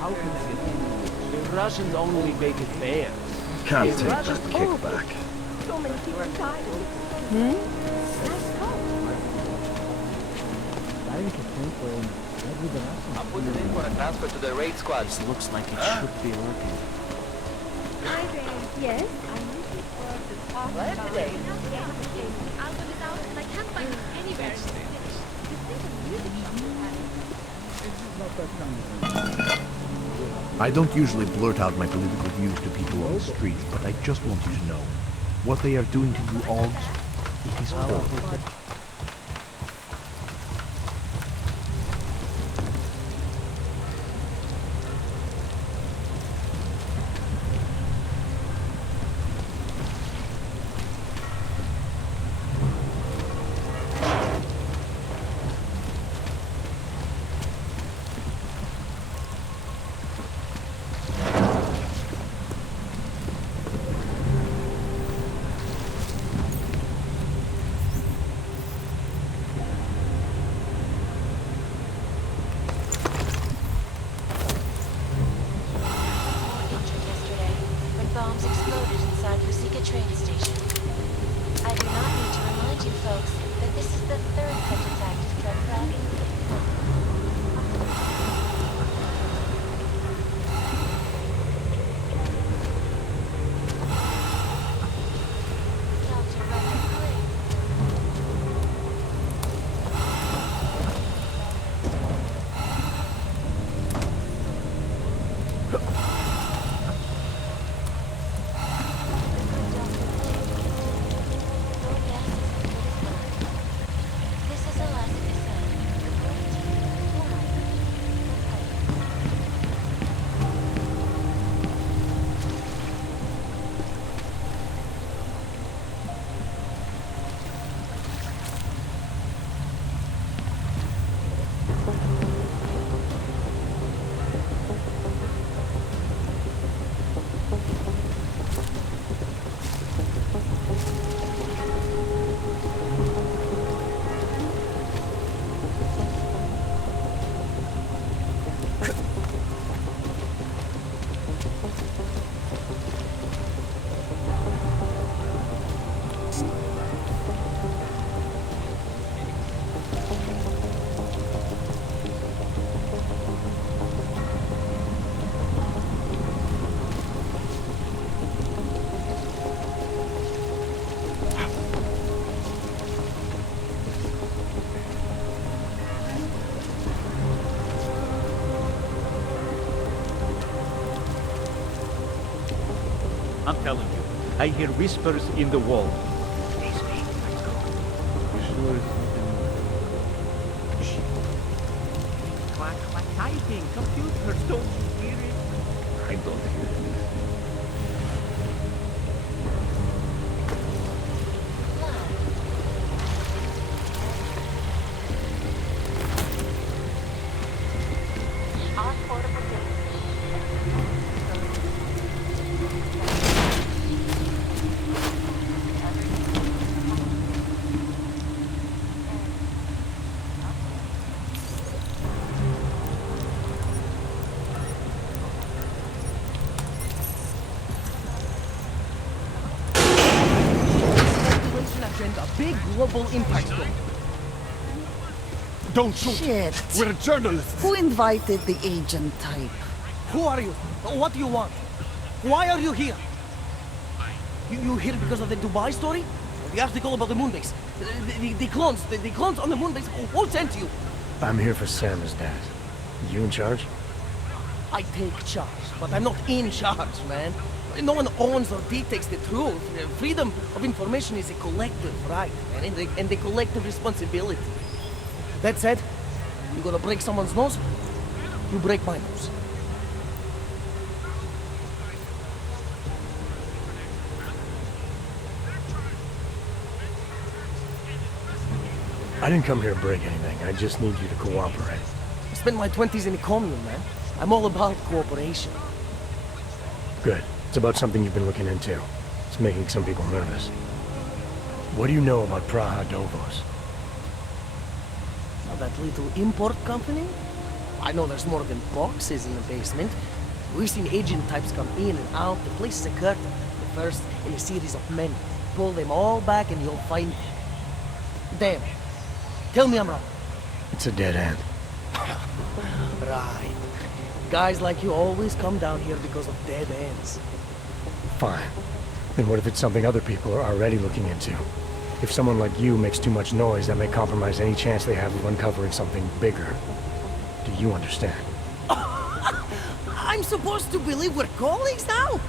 How can I get the Russians only make it fair. Can't take that kickback. So many people died. I'm putting in for a transfer to the raid squad. This looks like it should be working. Hi there. Yes, I'm looking for the top. Well, today. Album is out and I can't find it anywhere. I don't usually blurt out my political views to people on the street, but I just want you to know. What they are doing to you all, it is horrible. Bombs exploded inside Lusika train station. I do not need to remind you folks that this is the third such attack to Drug Dragon. I'm telling you, I hear whispers in the wall. Quack, quack, typing, computers, don't you hear it? I don't hear it. A big global impact zone. Don't shoot! Shit. We're journalists! Who invited the agent type? Who are you? What do you want? Why are you here? You here because of the Dubai story? The article about the moon base? The clones on the moon base? Who sent you? I'm here for Sam's dad. You in charge? I take charge, but I'm not in charge, man. No one owns or dictates the truth. Freedom of information is a collective right, man, and the collective responsibility. That said, you gonna break someone's nose? You break my nose. I didn't come here to break anything. I just need you to cooperate. I spent my 20s in a commune, man. I'm all about cooperation. Good. It's about something you've been looking into. It's making some people nervous. What do you know about Praha Dovos? Now that little import company? I know there's more than boxes in the basement. We've seen agent types come in and out. The place is a curtain. The first in a series of many. Pull them all back and you'll find... Damn. Tell me I'm wrong. It's a dead end. Right. Guys like you always come down here because of dead ends. Fine. Then what if it's something other people are already looking into? If someone like you makes too much noise, that may compromise any chance they have of uncovering something bigger. Do you understand? I'm supposed to believe we're colleagues now?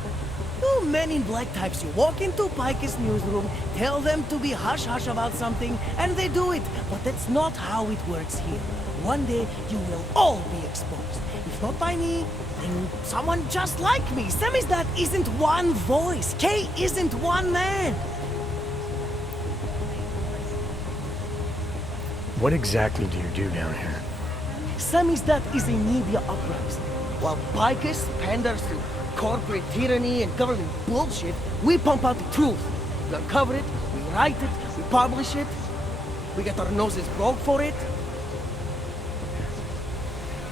You men in black types, you walk into Pike's newsroom, tell them to be hush-hush about something, and they do it. But that's not how it works here. One day, you will all be exposed. If not by me, then someone just like me. Samizdat isn't one voice. K isn't one man. What exactly do you do down here? Samizdat is a media uprising. While Picus panders to corporate tyranny and government bullshit, we pump out the truth. We uncover it, we write it, we publish it. We get our noses broke for it.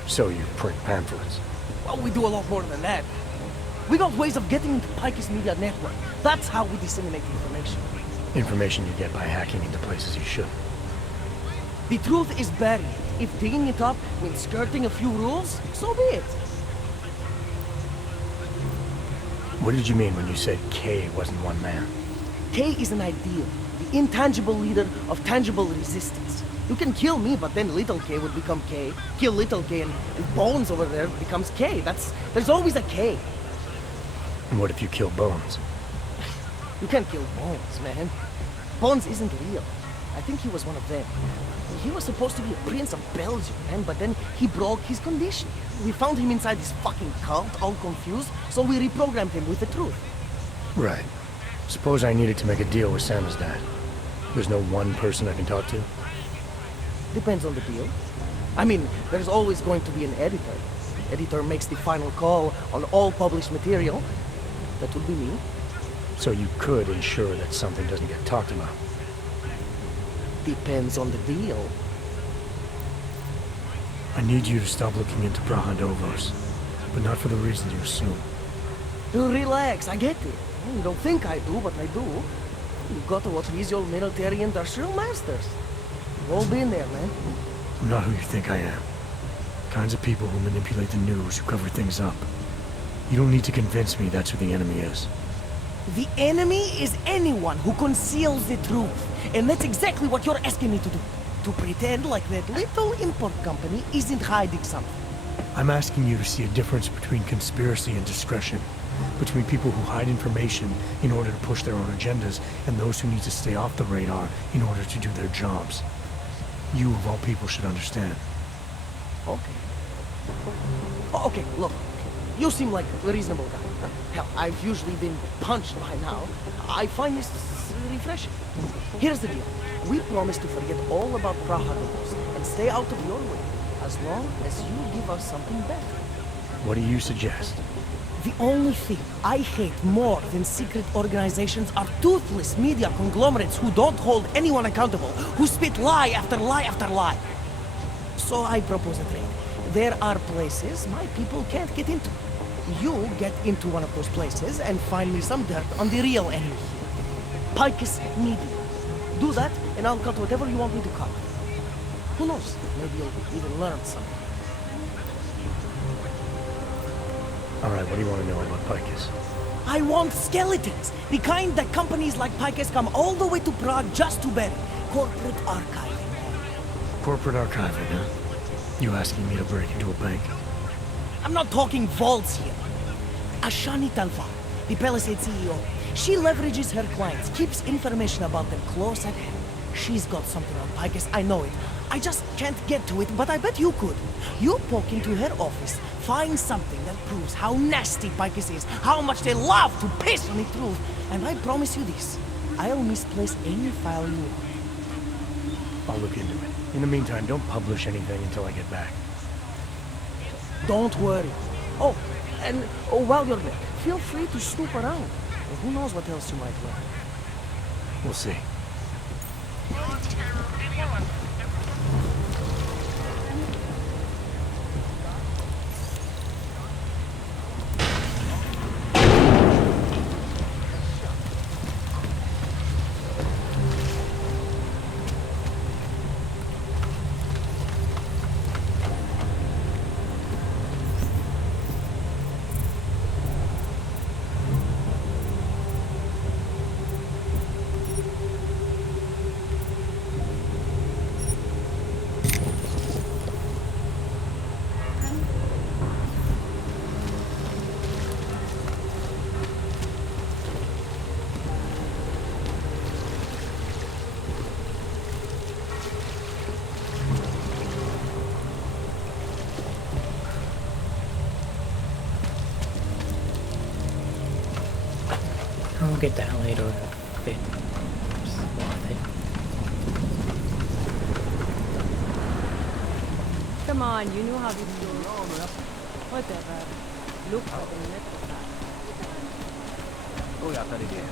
So you print pamphlets? Well, we do a lot more than that. We got ways of getting into Picus media network. That's how we disseminate information. Information you get by hacking into places you shouldn't. The truth is buried. If digging it up means skirting a few rules, so be it. What did you mean when you said K wasn't one man? K is an ideal, the intangible leader of tangible resistance. You can kill me, but then little K would become K. Kill little K and Bones over there becomes K. There's always a K. And what if you kill Bones? You can't kill Bones, man. Bones isn't real. I think he was one of them. He was supposed to be a prince of Belgium, man, but then he broke his condition. We found him inside this fucking cult, all confused, so we reprogrammed him with the truth. Right. Suppose I needed to make a deal with Samizdat. There's no one person I can talk to? Depends on the deal. I mean, there's always going to be an editor. The editor makes the final call on all published material. That would be me. So you could ensure that something doesn't get talked about? Depends on the deal. I need you to stop looking into Praha Dovos, but not for the reasons you assume. Relax, I get it. You don't think I do, but I do. You got what visual military industrial masters. We've all been there, man. I'm not who you think I am. Kinds of people who manipulate the news, who cover things up. You don't need to convince me that's who the enemy is. The enemy is anyone who conceals the truth. And that's exactly what you're asking me to do. To pretend like that little import company isn't hiding something. I'm asking you to see a difference between conspiracy and discretion. Between people who hide information in order to push their own agendas, and those who need to stay off the radar in order to do their jobs. You, of all people, should understand. Okay. Okay, look. You seem like a reasonable guy. Hell, I've usually been punched by now. I find this refreshing. Here's the deal. We promise to forget all about Praha Dovos and stay out of your way, as long as you give us something better. What do you suggest? The only thing I hate more than secret organizations are toothless media conglomerates who don't hold anyone accountable, who spit lie after lie after lie. So I propose a trade. There are places my people can't get into. You get into one of those places and find me some dirt on the real enemy. Picus Media. Do that, and I'll cut whatever you want me to cut. Who knows? Maybe you'll even learn something. Alright, what do you want to know about Picus? I want skeletons! The kind that companies like Picus come all the way to Prague just to bury. Corporate archiving. Corporate archiving, huh? You asking me to break into a bank? I'm not talking vaults here. Ashani Talva, the Palisade CEO, she leverages her clients, keeps information about them close at hand. She's got something on Picus, I know it. I just can't get to it, but I bet you could. You poke into her office, find something that proves how nasty Picus is, how much they love to piss on the truth, and I promise you this, I'll misplace any file you want. I'll look into it. In the meantime, don't publish anything until I get back. Don't worry. Oh, and while you're there, feel free to snoop around. Well, who knows what else you might learn. We'll see. I'll get that later if it's worth it. Come on, you know how this goes. Whatever. Look for the network. Oh yeah, that again.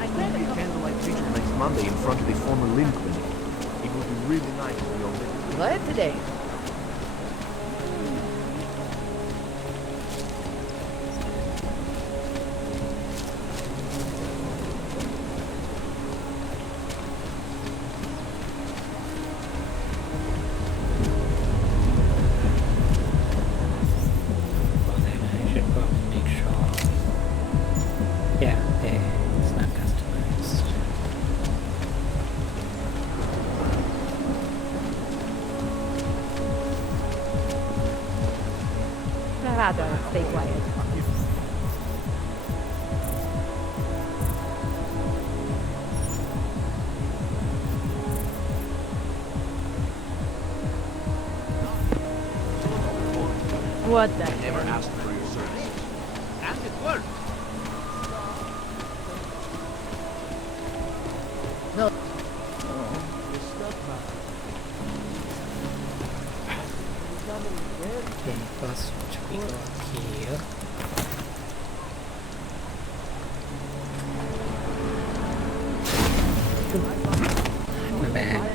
I read a couple. Candlelight feature next Monday in front of the former limb clinic. It would be really nice for your visit. Glad today. Rather, stay quiet. What the Never asked for your services. And it worked. No. Okay, plus we go here. My bad.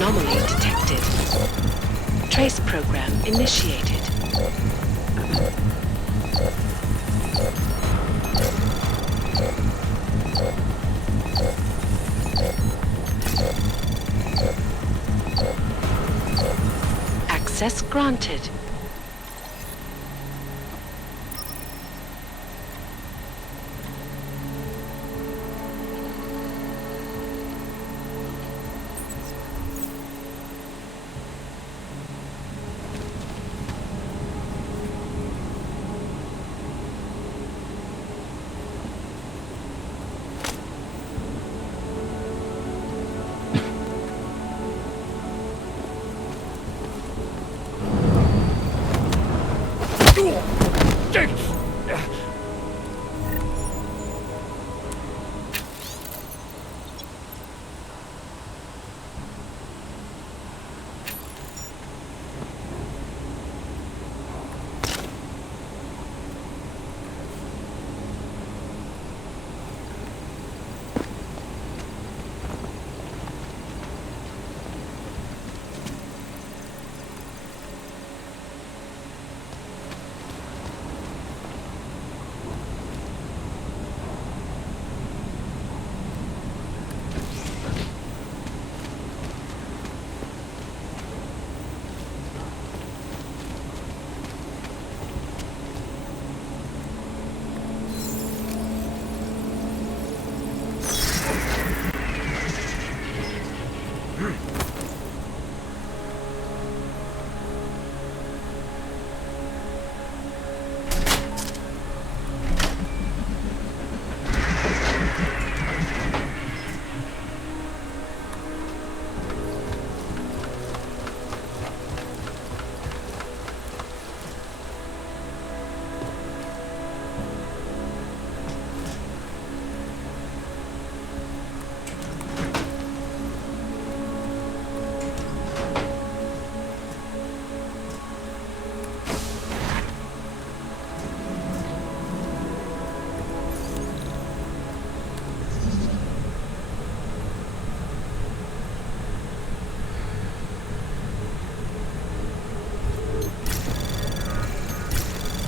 Anomaly detected. Trace program initiated. Access granted.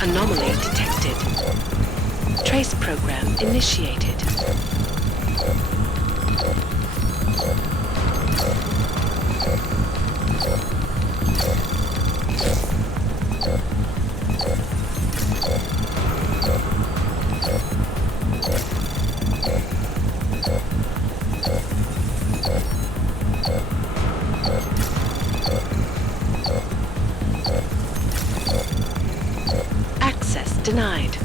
Anomaly detected. Trace program initiated. Access denied.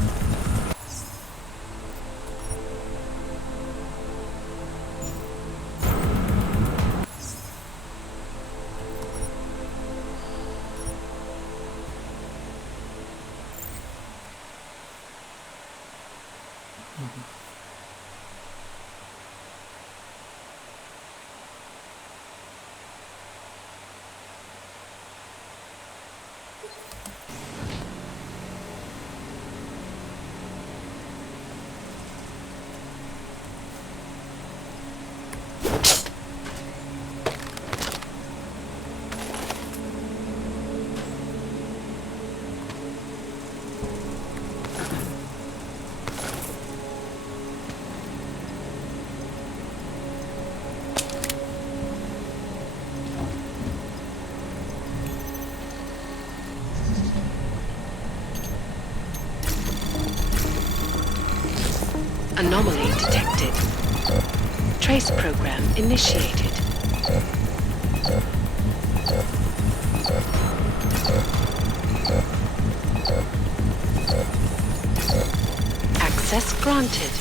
Anomaly detected. Trace program initiated. Access granted.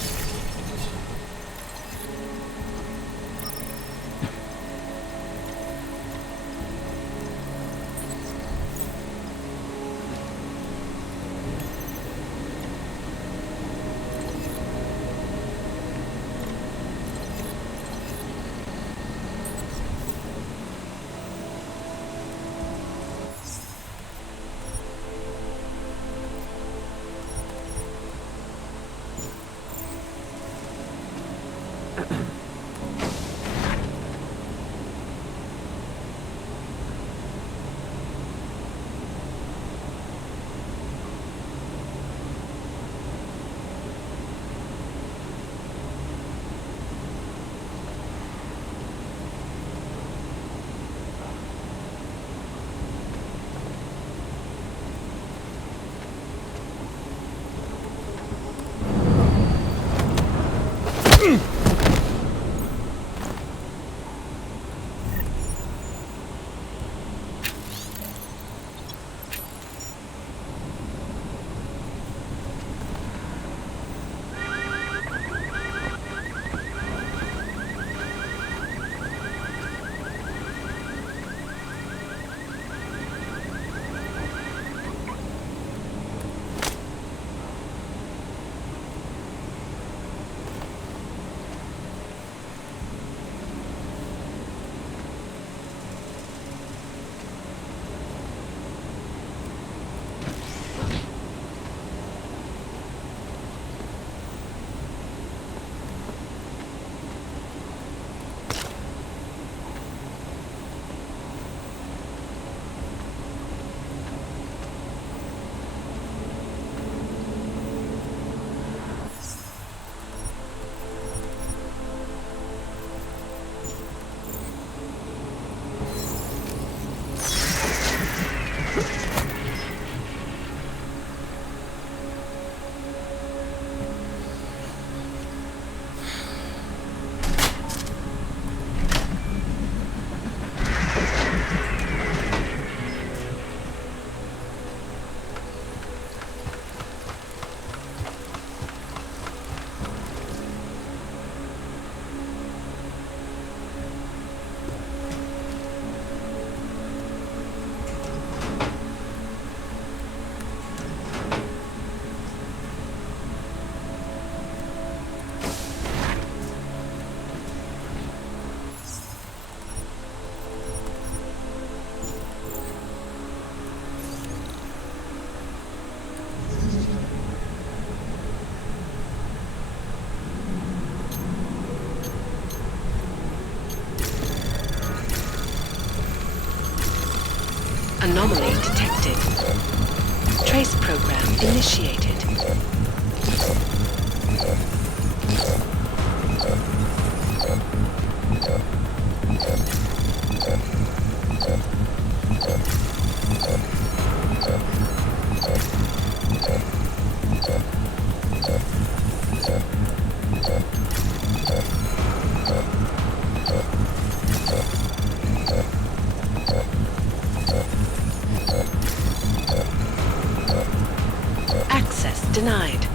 Anomaly detected. Trace program initiated. Access denied.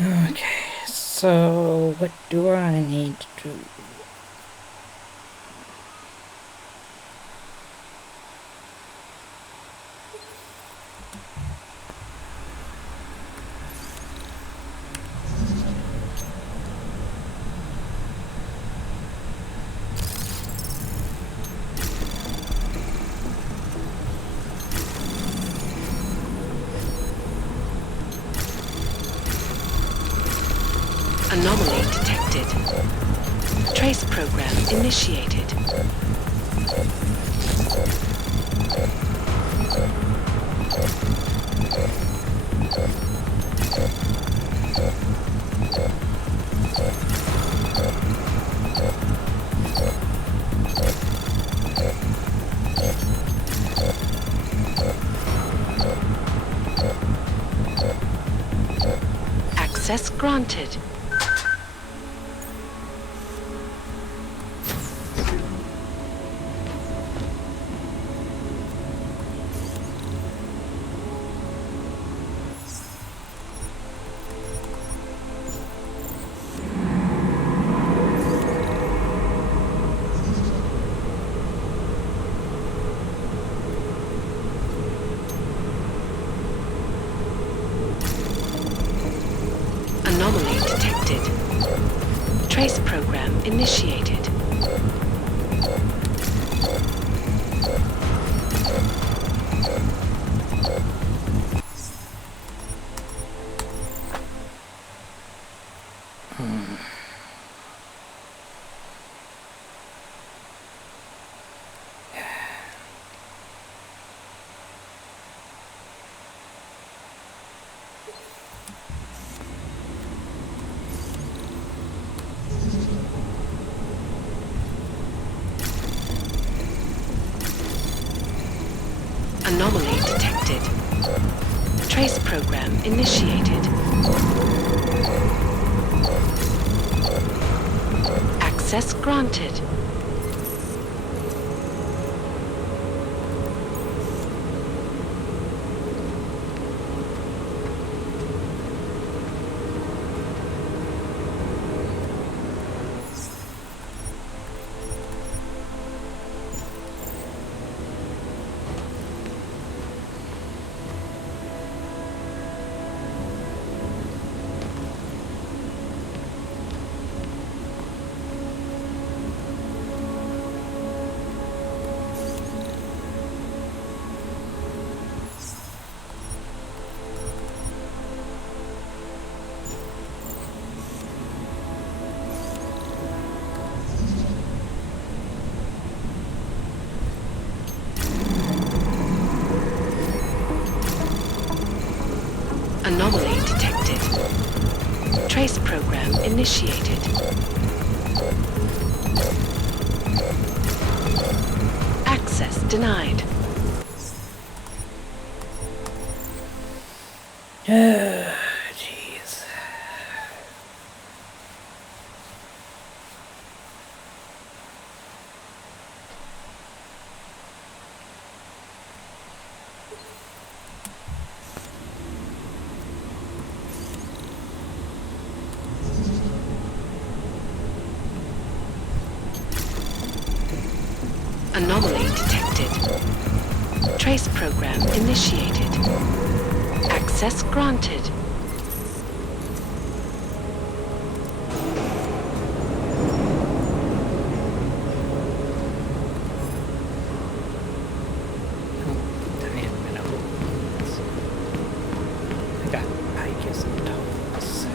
Okay, so what do I need to do? Anomaly detected. Trace program initiated. Access granted. Anomaly detected. Trace program initiated. Anomaly detected. Trace program initiated. Access granted. Anomaly detected. Trace program initiated. Access denied. Jeez. Anomaly detected. Trace program initiated. Access granted. I got Icus and Tones.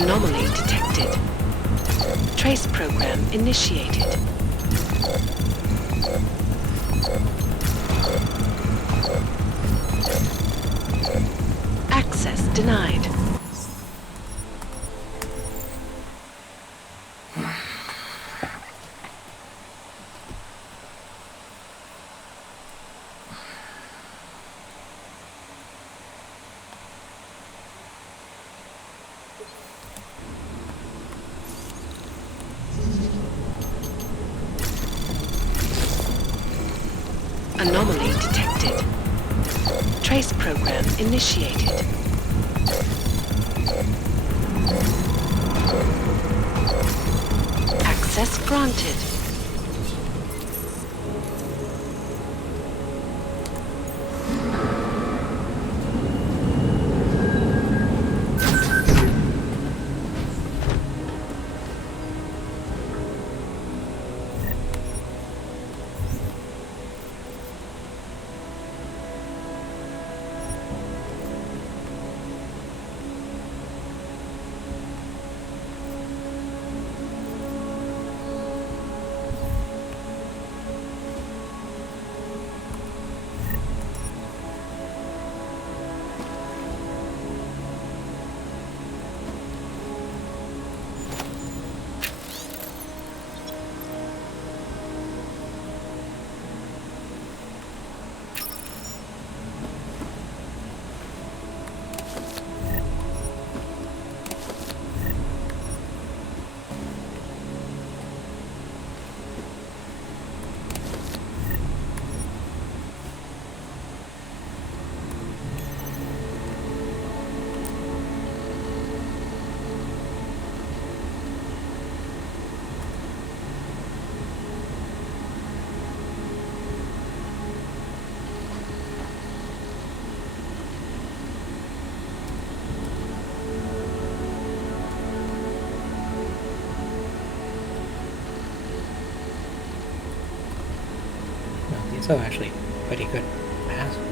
Anomaly detected. Trace program initiated. Access denied. Anomaly detected. Trace program initiated. Access granted. These are actually pretty good passwords.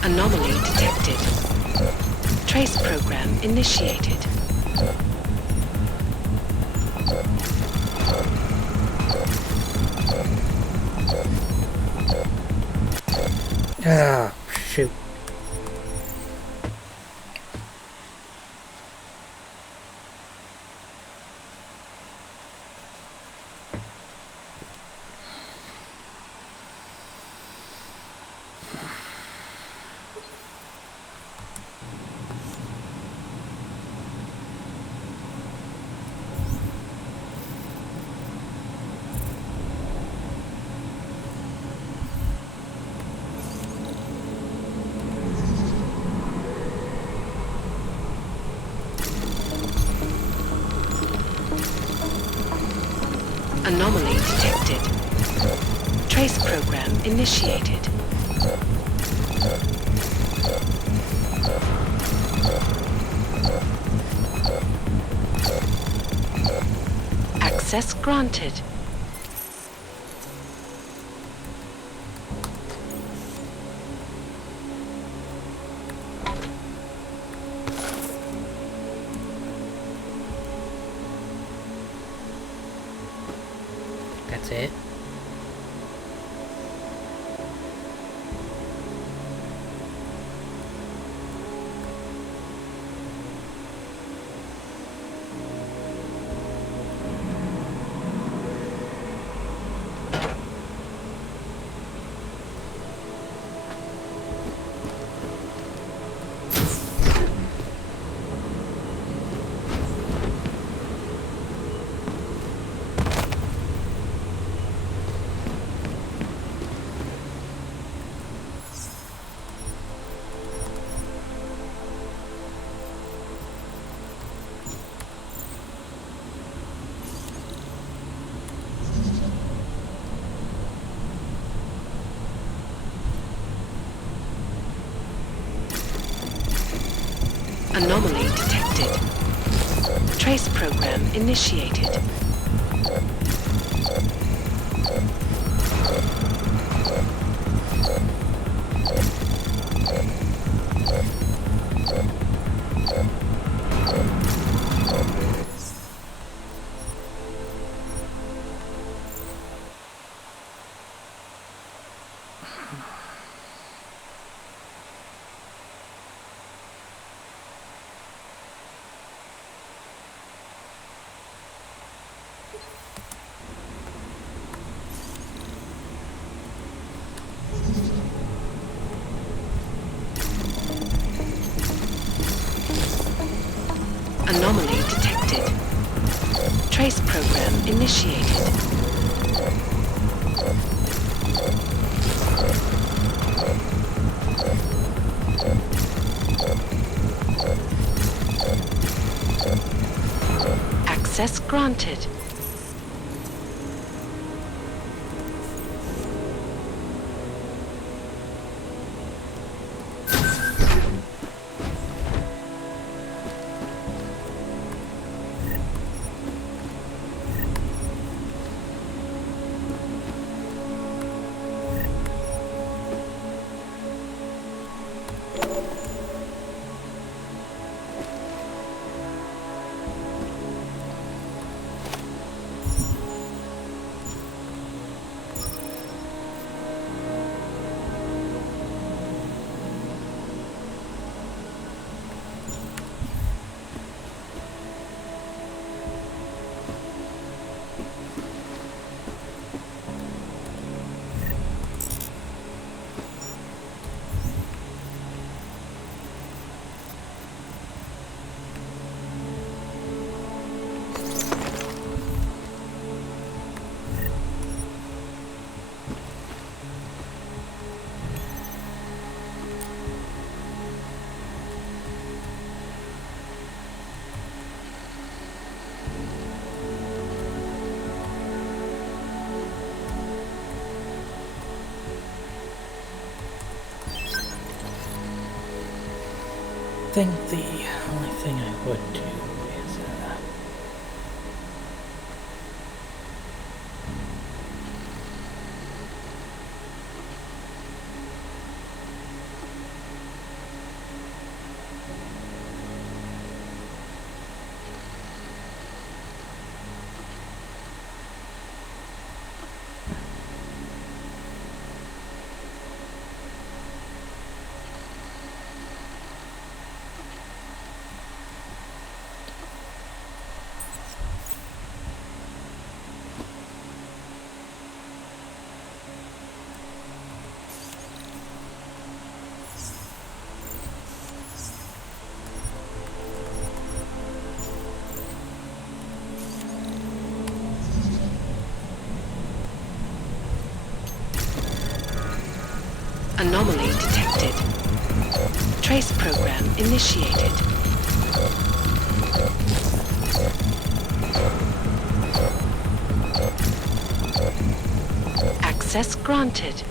Anomaly detected. Trace program initiated. Ah, shoot. Anomaly detected. Trace program initiated. Access granted. That's it. Anomaly detected. Trace program initiated. Anomaly detected. Trace program initiated. Access granted. I think the only thing I would do is Anomaly detected. Trace program initiated. Access granted.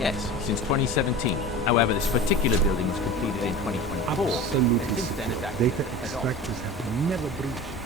Yes, since 2017. However, this particular building was completed in 2024. Absolutely. And since then, it's Data extractors have never breached.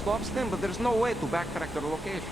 stops them, but there's no way to backtrack their location.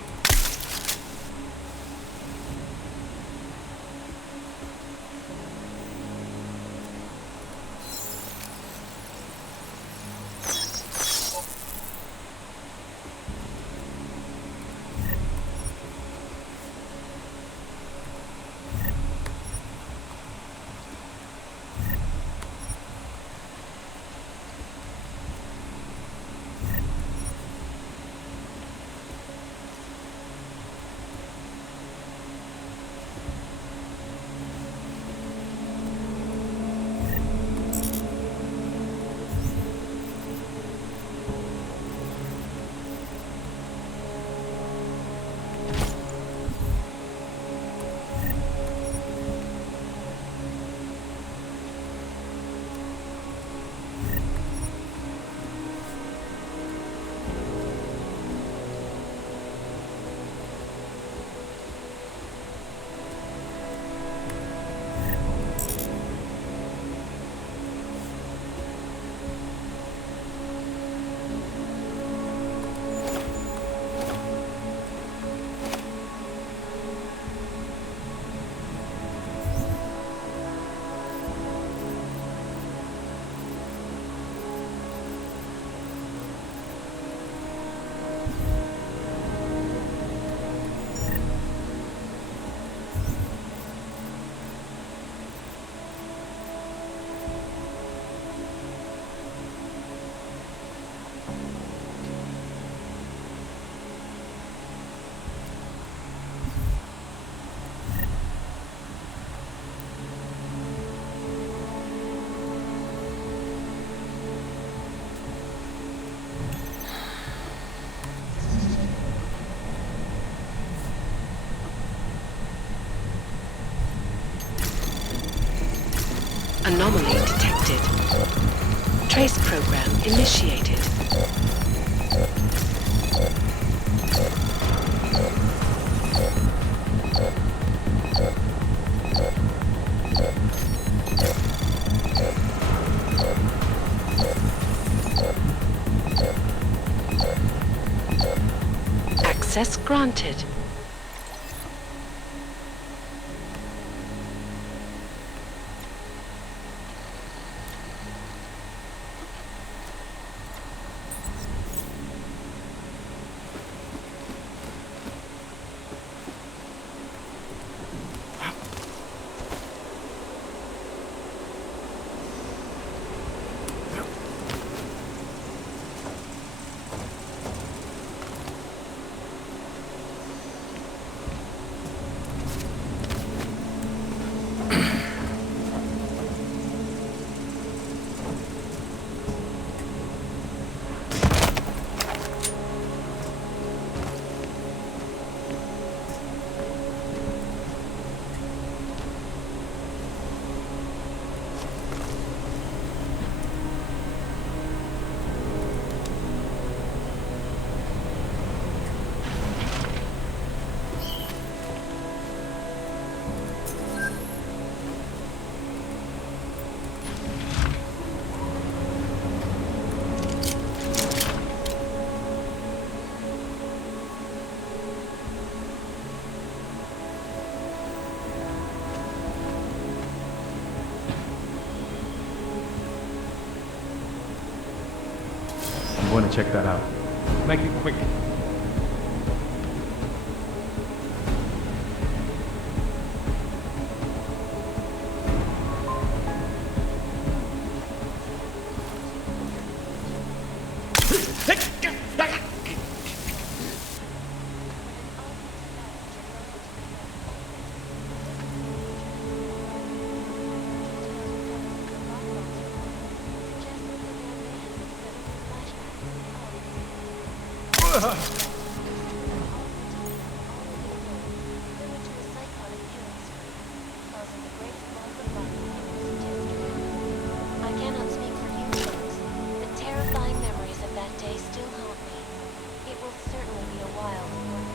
Anomaly detected. Trace program initiated. Access granted. I'm going to check that out. Make it quick. I cannot speak for you folks, but terrifying memories of that day still haunt me. It will certainly be a while before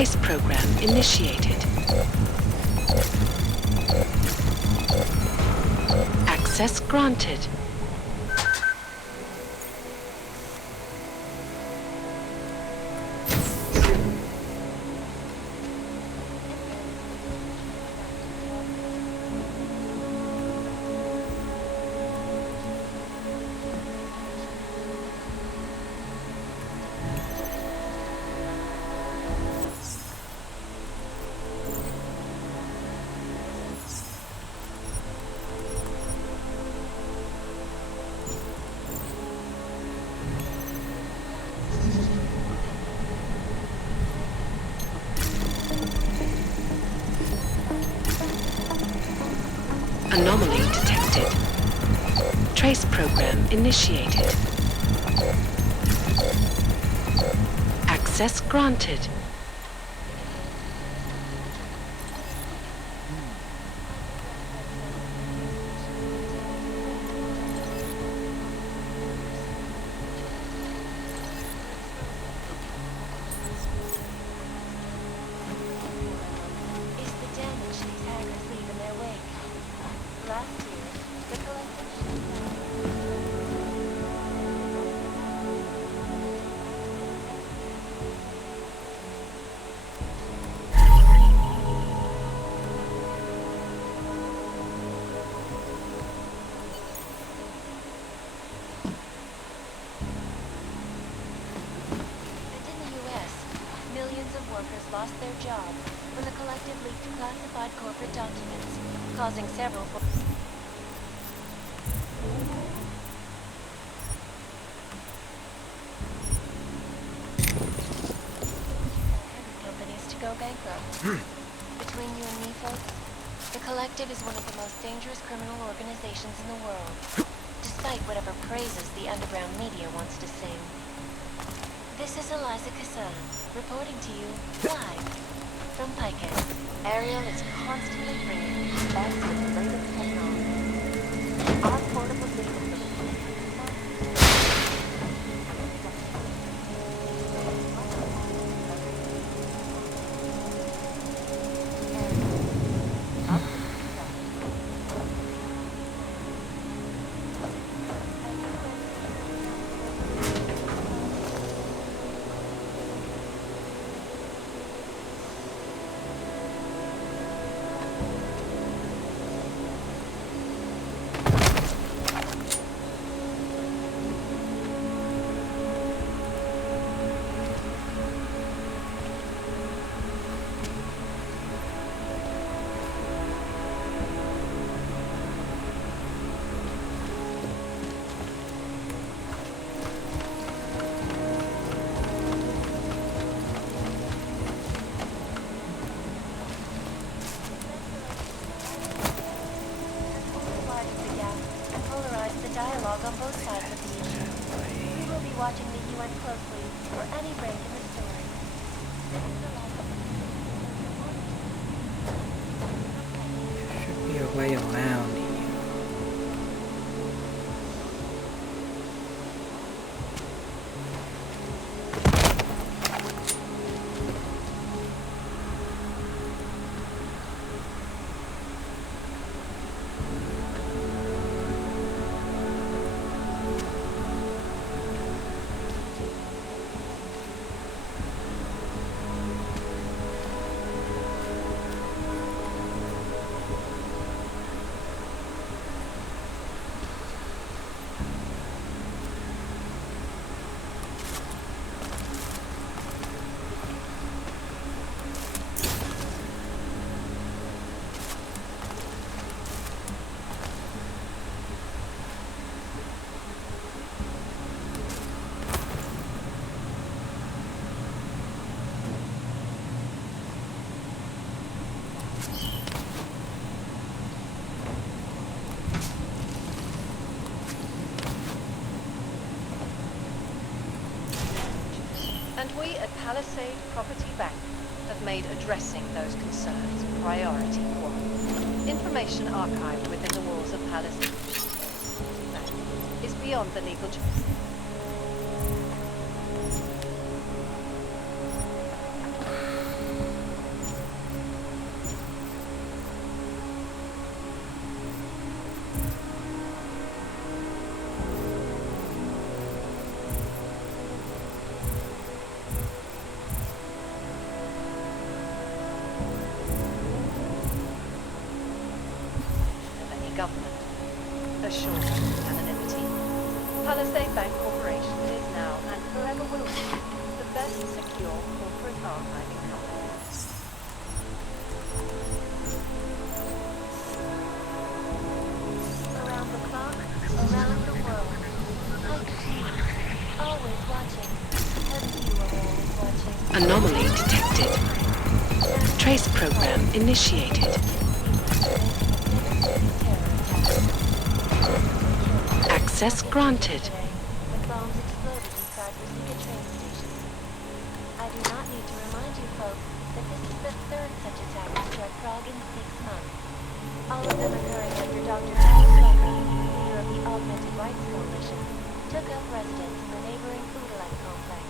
Trace program initiated. Access granted. Anomaly detected. Trace program initiated. Access granted. Is the damage these hackers leave in their wake. Last year, the collective And in the US, millions of workers lost their jobs when the collective leaked classified corporate documents, causing several companies to go bankrupt. Between you and me, folks, the collective is one of the most dangerous criminal organizations in the world, despite whatever praises the underground media wants to sing. This is Eliza Kassan, reporting to you live from Pike. Ariel is constantly bringing you back to the latest technology. Our portable data dialogue on both sides of the issue. We will be watching the UN closely for any break in the story. Should be a way around here. And we at Palisade Property Bank have made addressing those concerns priority one. Information archived within the walls of Palisade Bank is beyond the legal has shown anonymity. Palisade Bank Corporation is now and forever will be the best secure corporate archiving company. Around the clock, around the world. Tigers News. Always watching. As you are always watching. Anomaly detected. Trace program initiated. Access granted. When bombs exploded inside Rosita train station. I do not need to remind you folks that this is the third such attack to strike Prague in 6 months. All of them occurring after Dr. Deus, leader of the Augmented Rights Coalition, took up residence in the neighboring Udalang complex.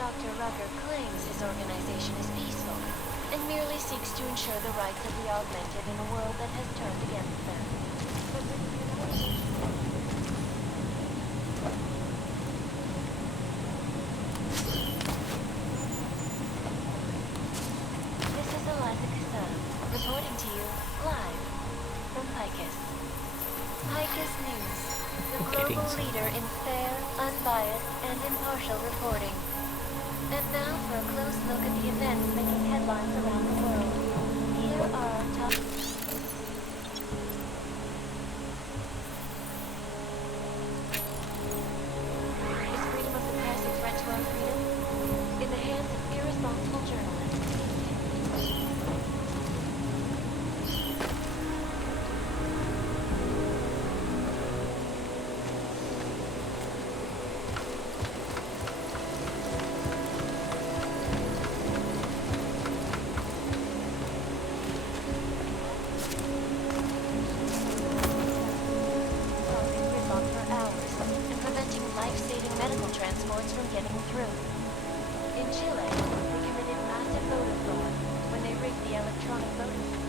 Dr. Rucker claims his organization is peaceful and merely seeks to ensure the rights of the augmented in a world that has turned against them. But with the This is Eliza Cassan, reporting to you live from Picus. Picus News, the global leader in fair, unbiased, and impartial reporting. And now for a close look at the events making headlines around the world. Here are our top... Is freedom of the press a threat to our freedom? In the hands of irresponsible journalists. Life-saving medical transports from getting through. In Chile, they committed massive voter fraud when they rigged the electronic voting system.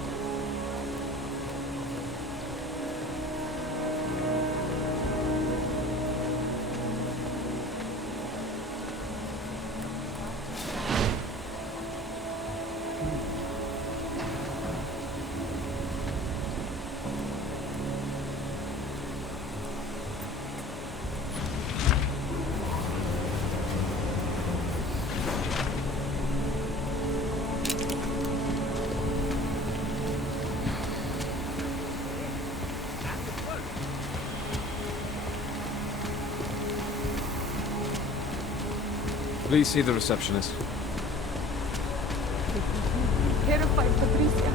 Please see the receptionist. Terrified Patricia.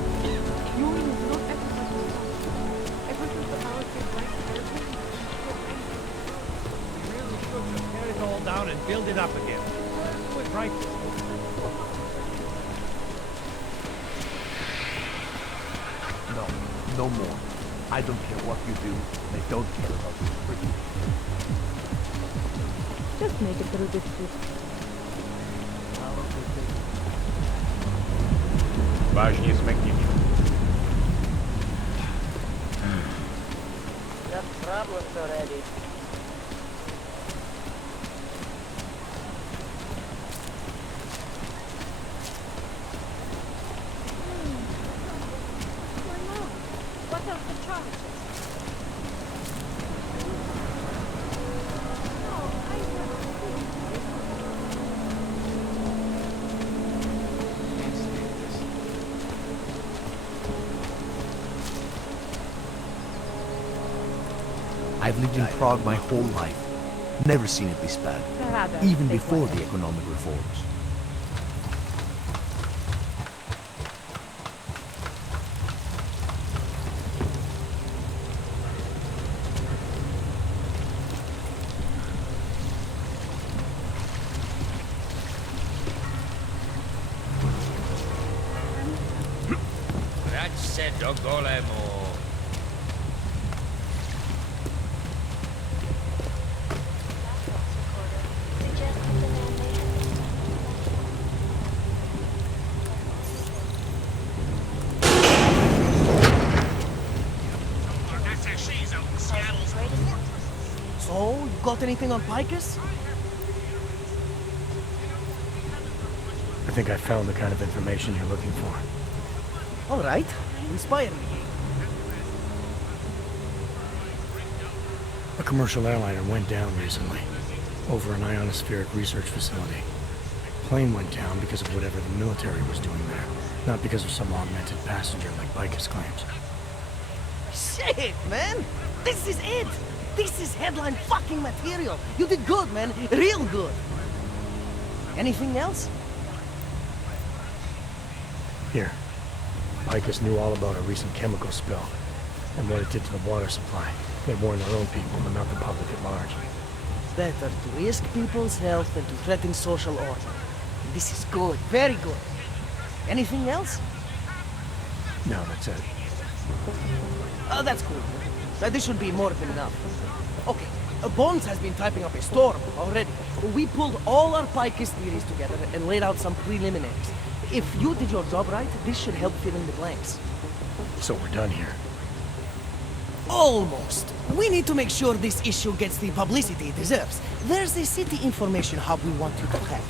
Ewing is not everybody. Ever since the Palisade Bank airport, We really should just tear it all down and build it up again. Do it right. No, no more. I don't care what you do. I don't care about this freaking. just make it through this shit. Vážně jsme k ničemu. Got problems already. What are the charges? I've lived in Prague my whole life. Never seen it this bad. Even before the economic reforms. That's said golem or... So, you got anything on Picus? I think I found the kind of information you're looking for. All right, inspire me. A commercial airliner went down recently, over an ionospheric research facility. Plane went down because of whatever the military was doing there, not because of some augmented passenger like Bicus claims. Shit, man! This is it! This is headline fucking material! You did good, man! Real good! Anything else? Here. Picus knew all about a recent chemical spill, and what it did to the water supply. They warned their own people, but not the public at large. Better to risk people's health than to threaten social order. This is good, very good. Anything else? No, that's it. Oh, that's cool. This should be more than enough. Okay, Bones has been typing up a storm already. We pulled all our Picus theories together and laid out some preliminaries. If you did your job right, this should help fill in the blanks. So we're done here. Almost. We need to make sure this issue gets the publicity it deserves. There's a city information hub we want you to hack.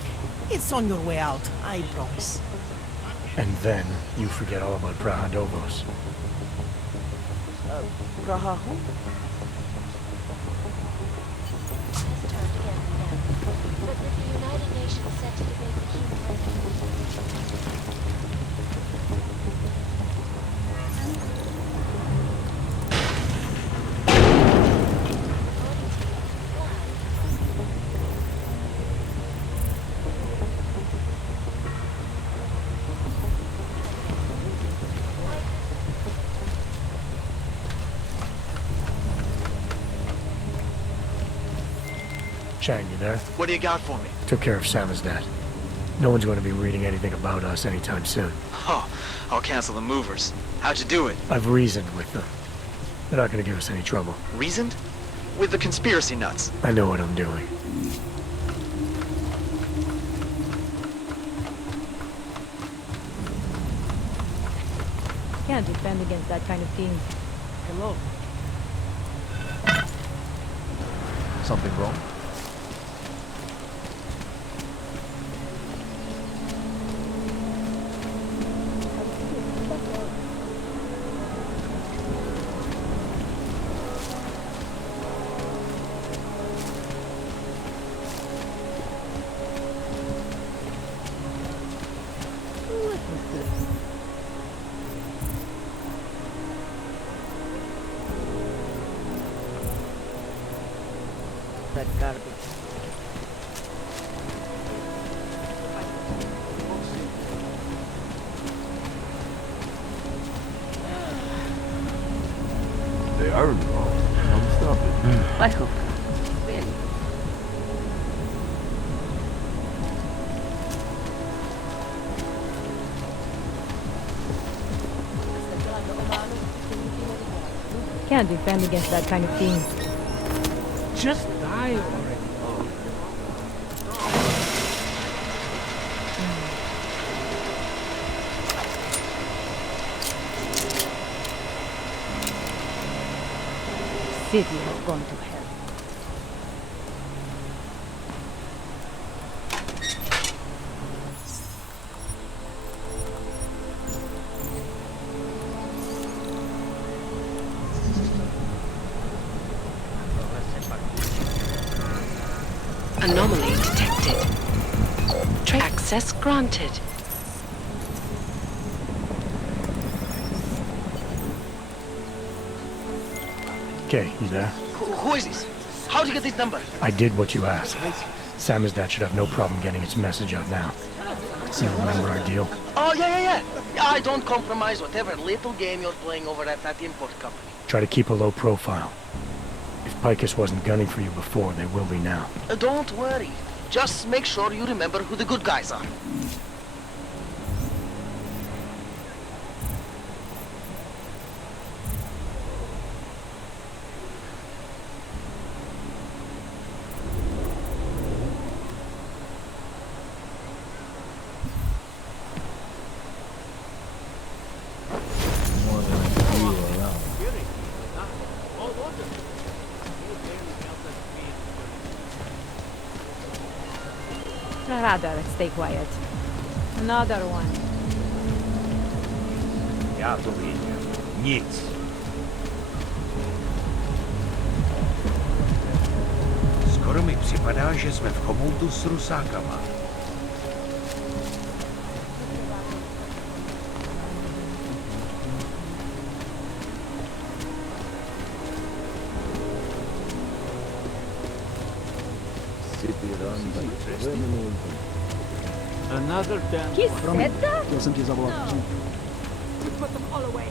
It's on your way out, I promise. And then you forget all about Prahadovos. Praha who? But with the United Nations set to debate the human Chang, you there? What do you got for me? Took care of Samizdat. No one's going to be reading anything about us anytime soon. Oh, I'll cancel the movers. How'd you do it? I've reasoned with them. They're not going to give us any trouble. Reasoned? With the conspiracy nuts. I know what I'm doing. Can't defend against that kind of thing. Hello. Something wrong? That garbage. They aren't wrong. I'm stopping. I hope. Really. Can't defend against that kind of thing. Just die already. City has gone to hell. Anomaly detected. Access granted. Okay, you there? Who is this? How'd you get this number? I did what you asked. Samizdat should have no problem getting its message out now. You remember our deal? Oh, yeah. I don't compromise whatever little game you're playing over at that import company. Try to keep a low profile. If Picus wasn't gunning for you before, they will be now. Don't worry. Just make sure you remember who the good guys are. Rather, stay quiet. Another one. Ja to widzę. Nic. Skoro mi připadá, že jsme v chomoutu s rusákama. Another damn. He said that? Chtěl jsem tě zavolat. No. You put them all away.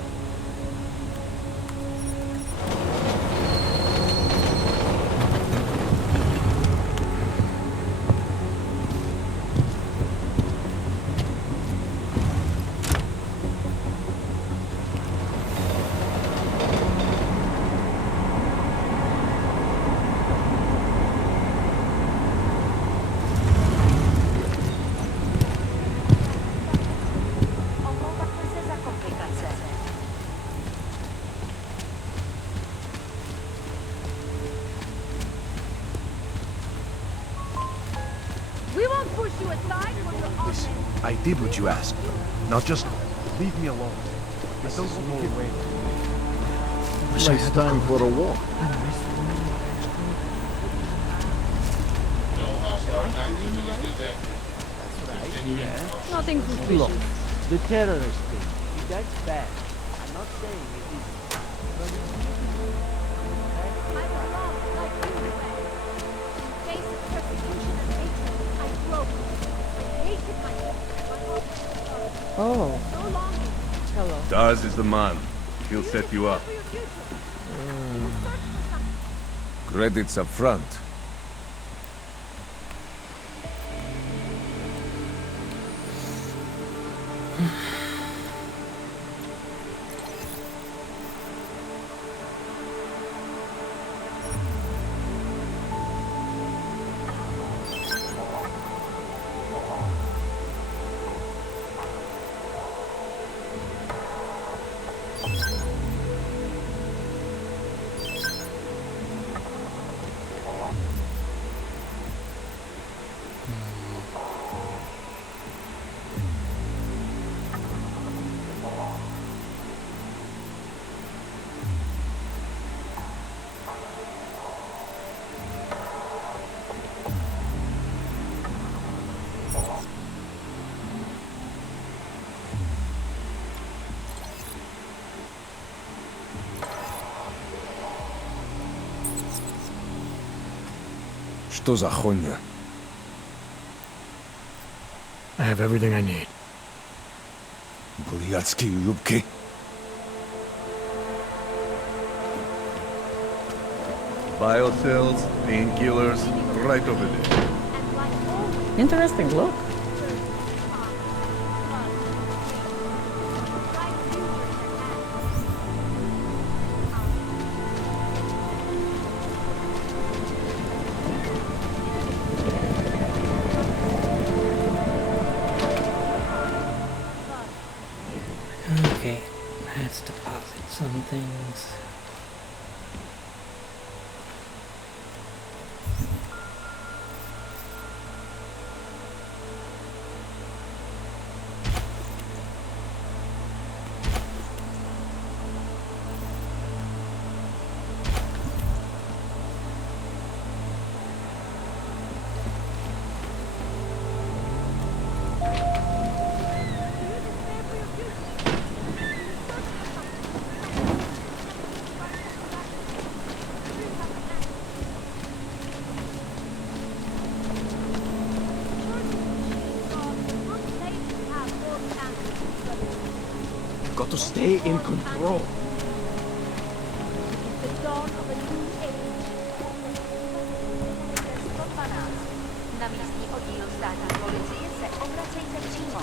We won't push you aside when you're on Listen, I did what you asked. Now just leave me alone. I don't want to get away. Nice time for a walk. Nothing Look, suspicious. the terrorist thing, that's bad. I'm not saying it isn't. But I was wrong, like you were. In face of persecution and hatred, I broke. I hated myself. Oh. So long. Hello. Daz is the man. He'll set you up. Credits up front. Что за хуйня? I have everything I need. Блядские юбки. Biocells, painkillers, right over there. Interesting look. Okay, let's deposit some things. got to stay in control. The dawn of a new age. Na místní oddíl státní policie se obracejte přímo.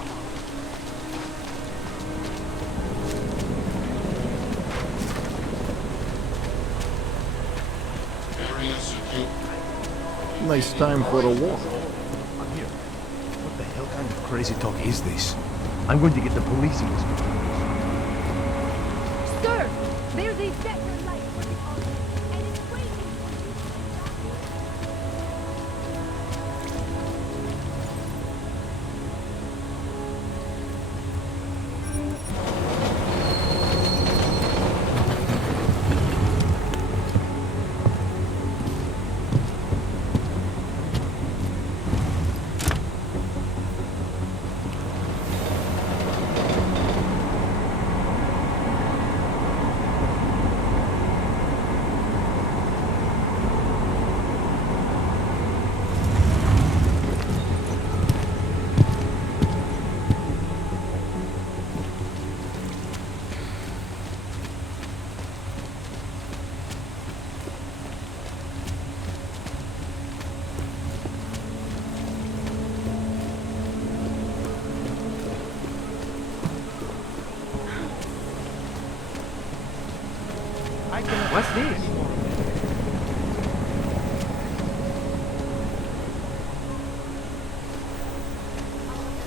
Nice time for a walk. I'm here. What the hell kind of crazy talk is this? I'm going to get the police in this. Sir, there's a better life for the others, and it's waiting for you. this?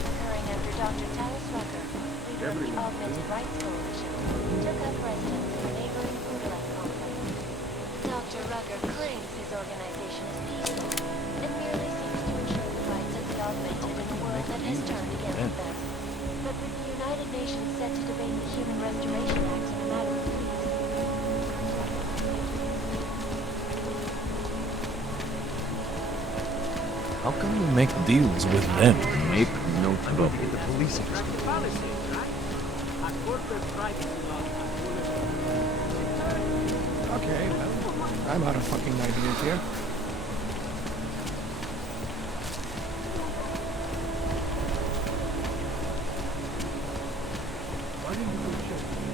Occurring after Dr. Talos Rucker, leader of the Augmented Rights Coalition, took up residence in the neighboring Foodland complex. Dr. Rucker claims his organization is peaceful and merely seeks to ensure the rights of the augmented in a world that has turned against them. But with the United Nations set to debate the Human Restoration Act in a matter of weeks, How can we make deals with them? Make no trouble. The police Palisades, right? A corporate private law. Okay, well, I'm out of fucking ideas here. Why didn't you go check?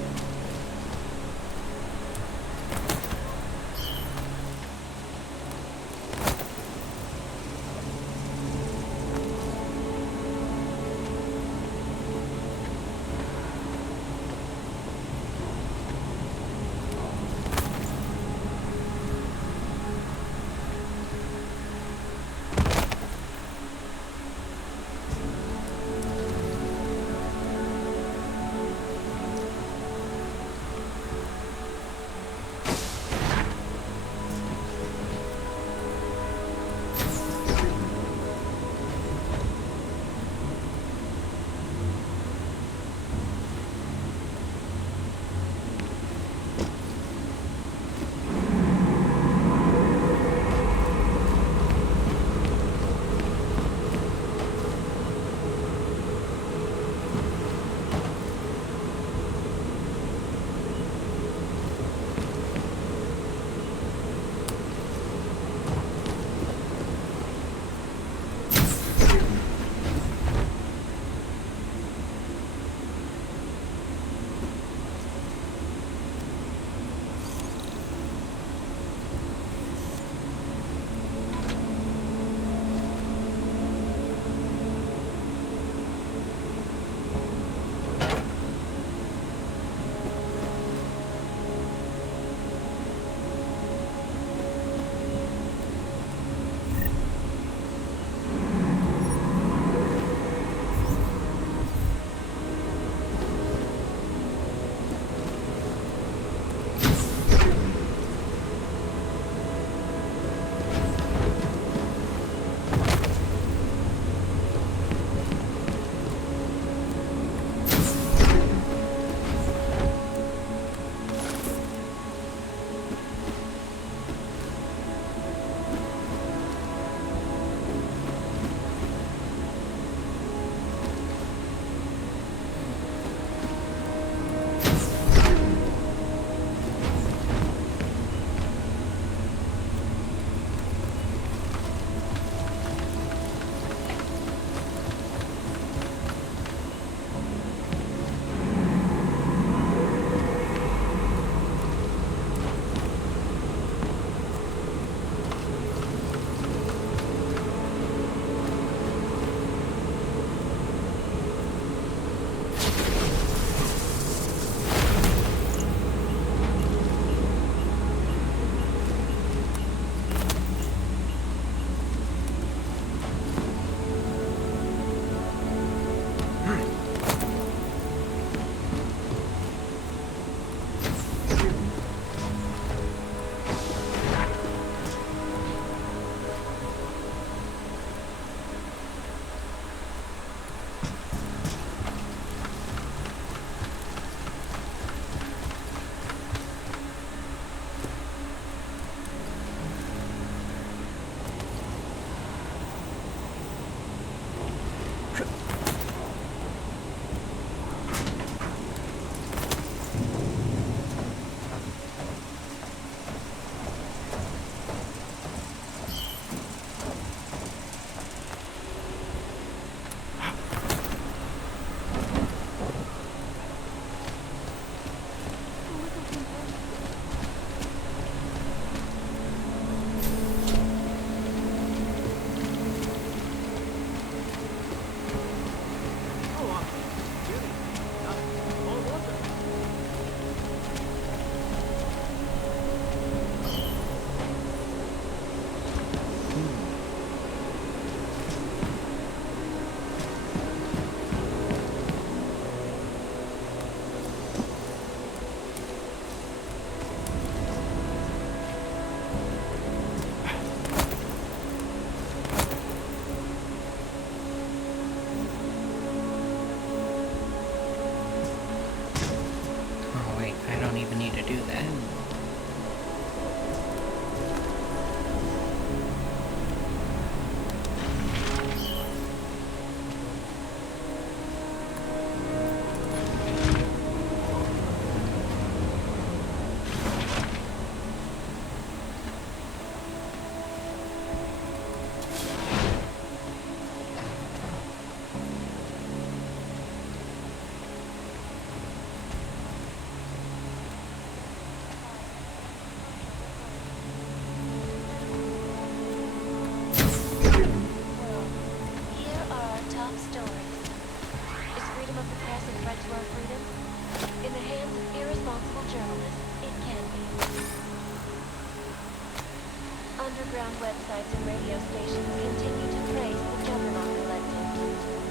underground websites and radio stations continue to praise the Juggernaut Collective,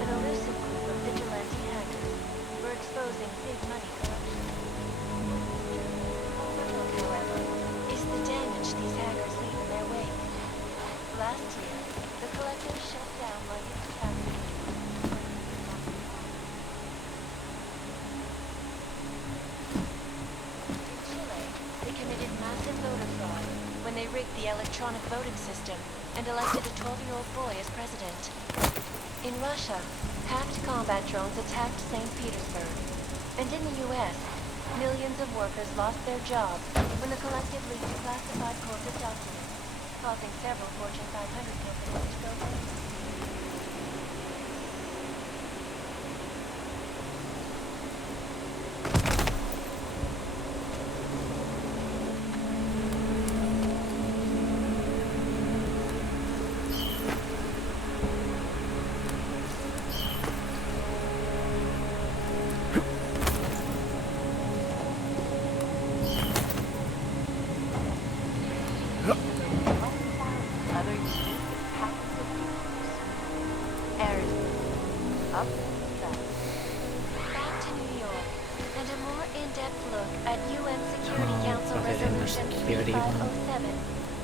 an elusive group of vigilante hackers for exposing big money corruption. Overlooked, however, is the damage these hackers leave in their wake. Last year, the Collective shut down like its capacity. In Chile, they committed massive voter fraud when they rigged the electronic voting system and elected a 12-year-old boy as president. In Russia, hacked combat drones attacked St. Petersburg. And in the US, millions of workers lost their jobs when the Collective leaked classified corporate documents, causing several Fortune 500 companies to go bankrupt.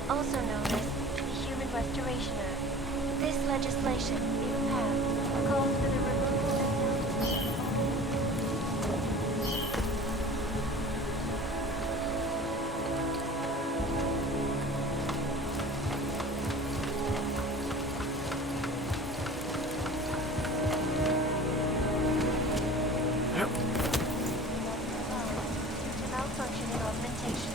Also known as the Human Restoration Act. This legislation, if passed, calls for the removal of malfunctioning augmentation.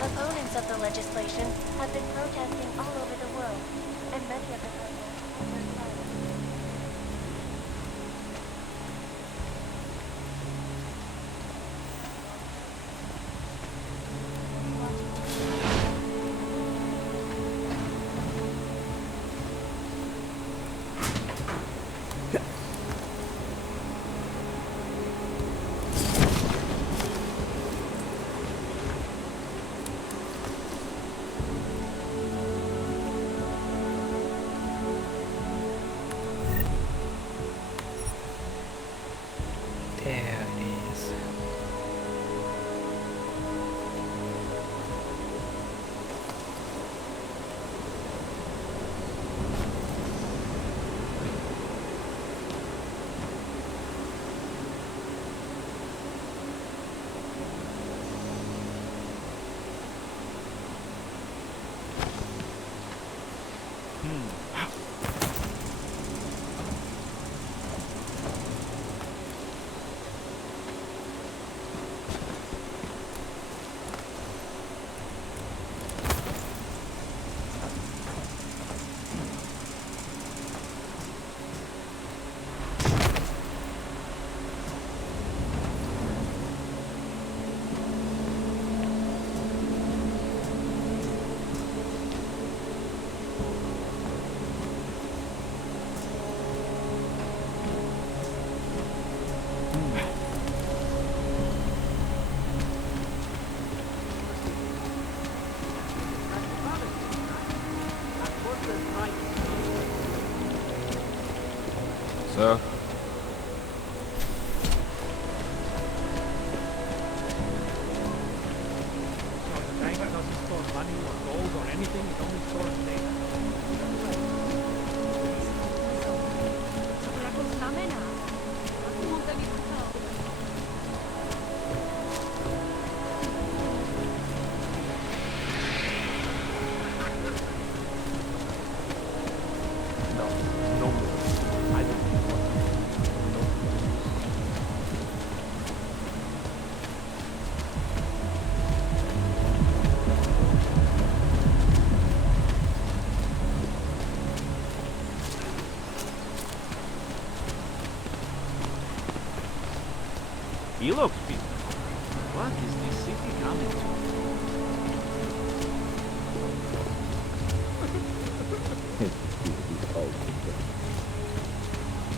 Opponents of the legislation have been protesting all over the world, and many of the protests were violent. There it is. Sir? So the bank doesn't store money or gold or anything, it only stores data. He looks peaceful. What is this city coming to?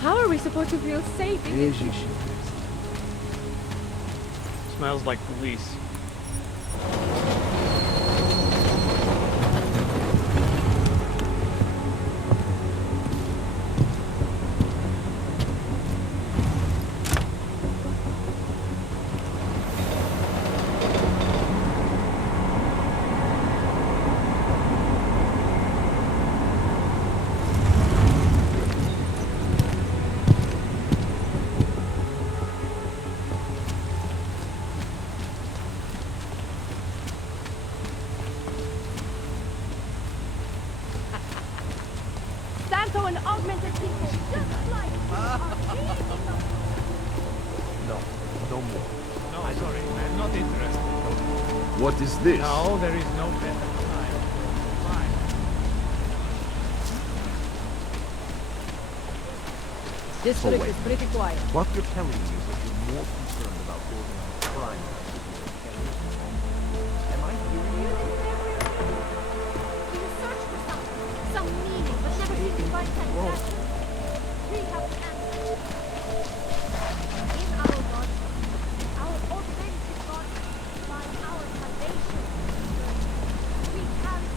How are we supposed to feel safe in this? Smells like police. What is this? No, there is no better time. Fine. District wait. is pretty quiet. What you're telling me is that you're more concerned about organized crime than terrorism. Am I hearing it? We search for something, some meaning, but never seem to find satisfaction. We have answers. In our God, our authentic God, by our salvation, we carry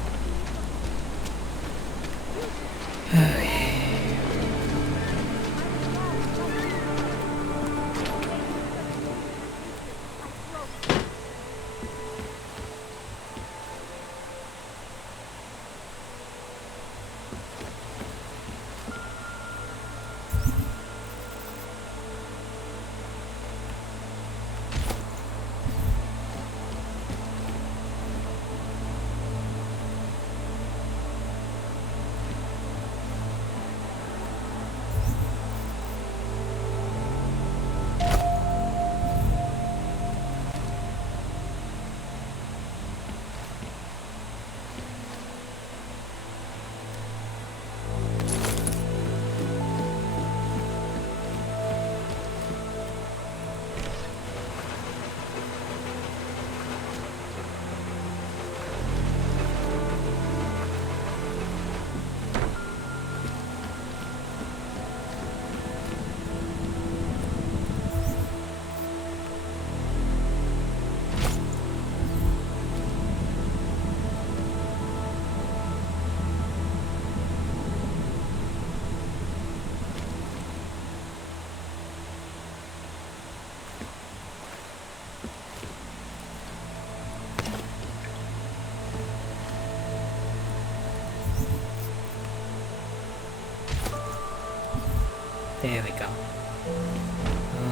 There we go.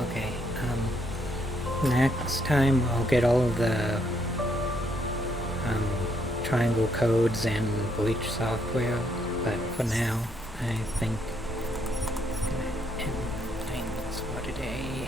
Okay, next time I'll get all of the triangle codes and bleach software, but for now I think I'm gonna end things for today.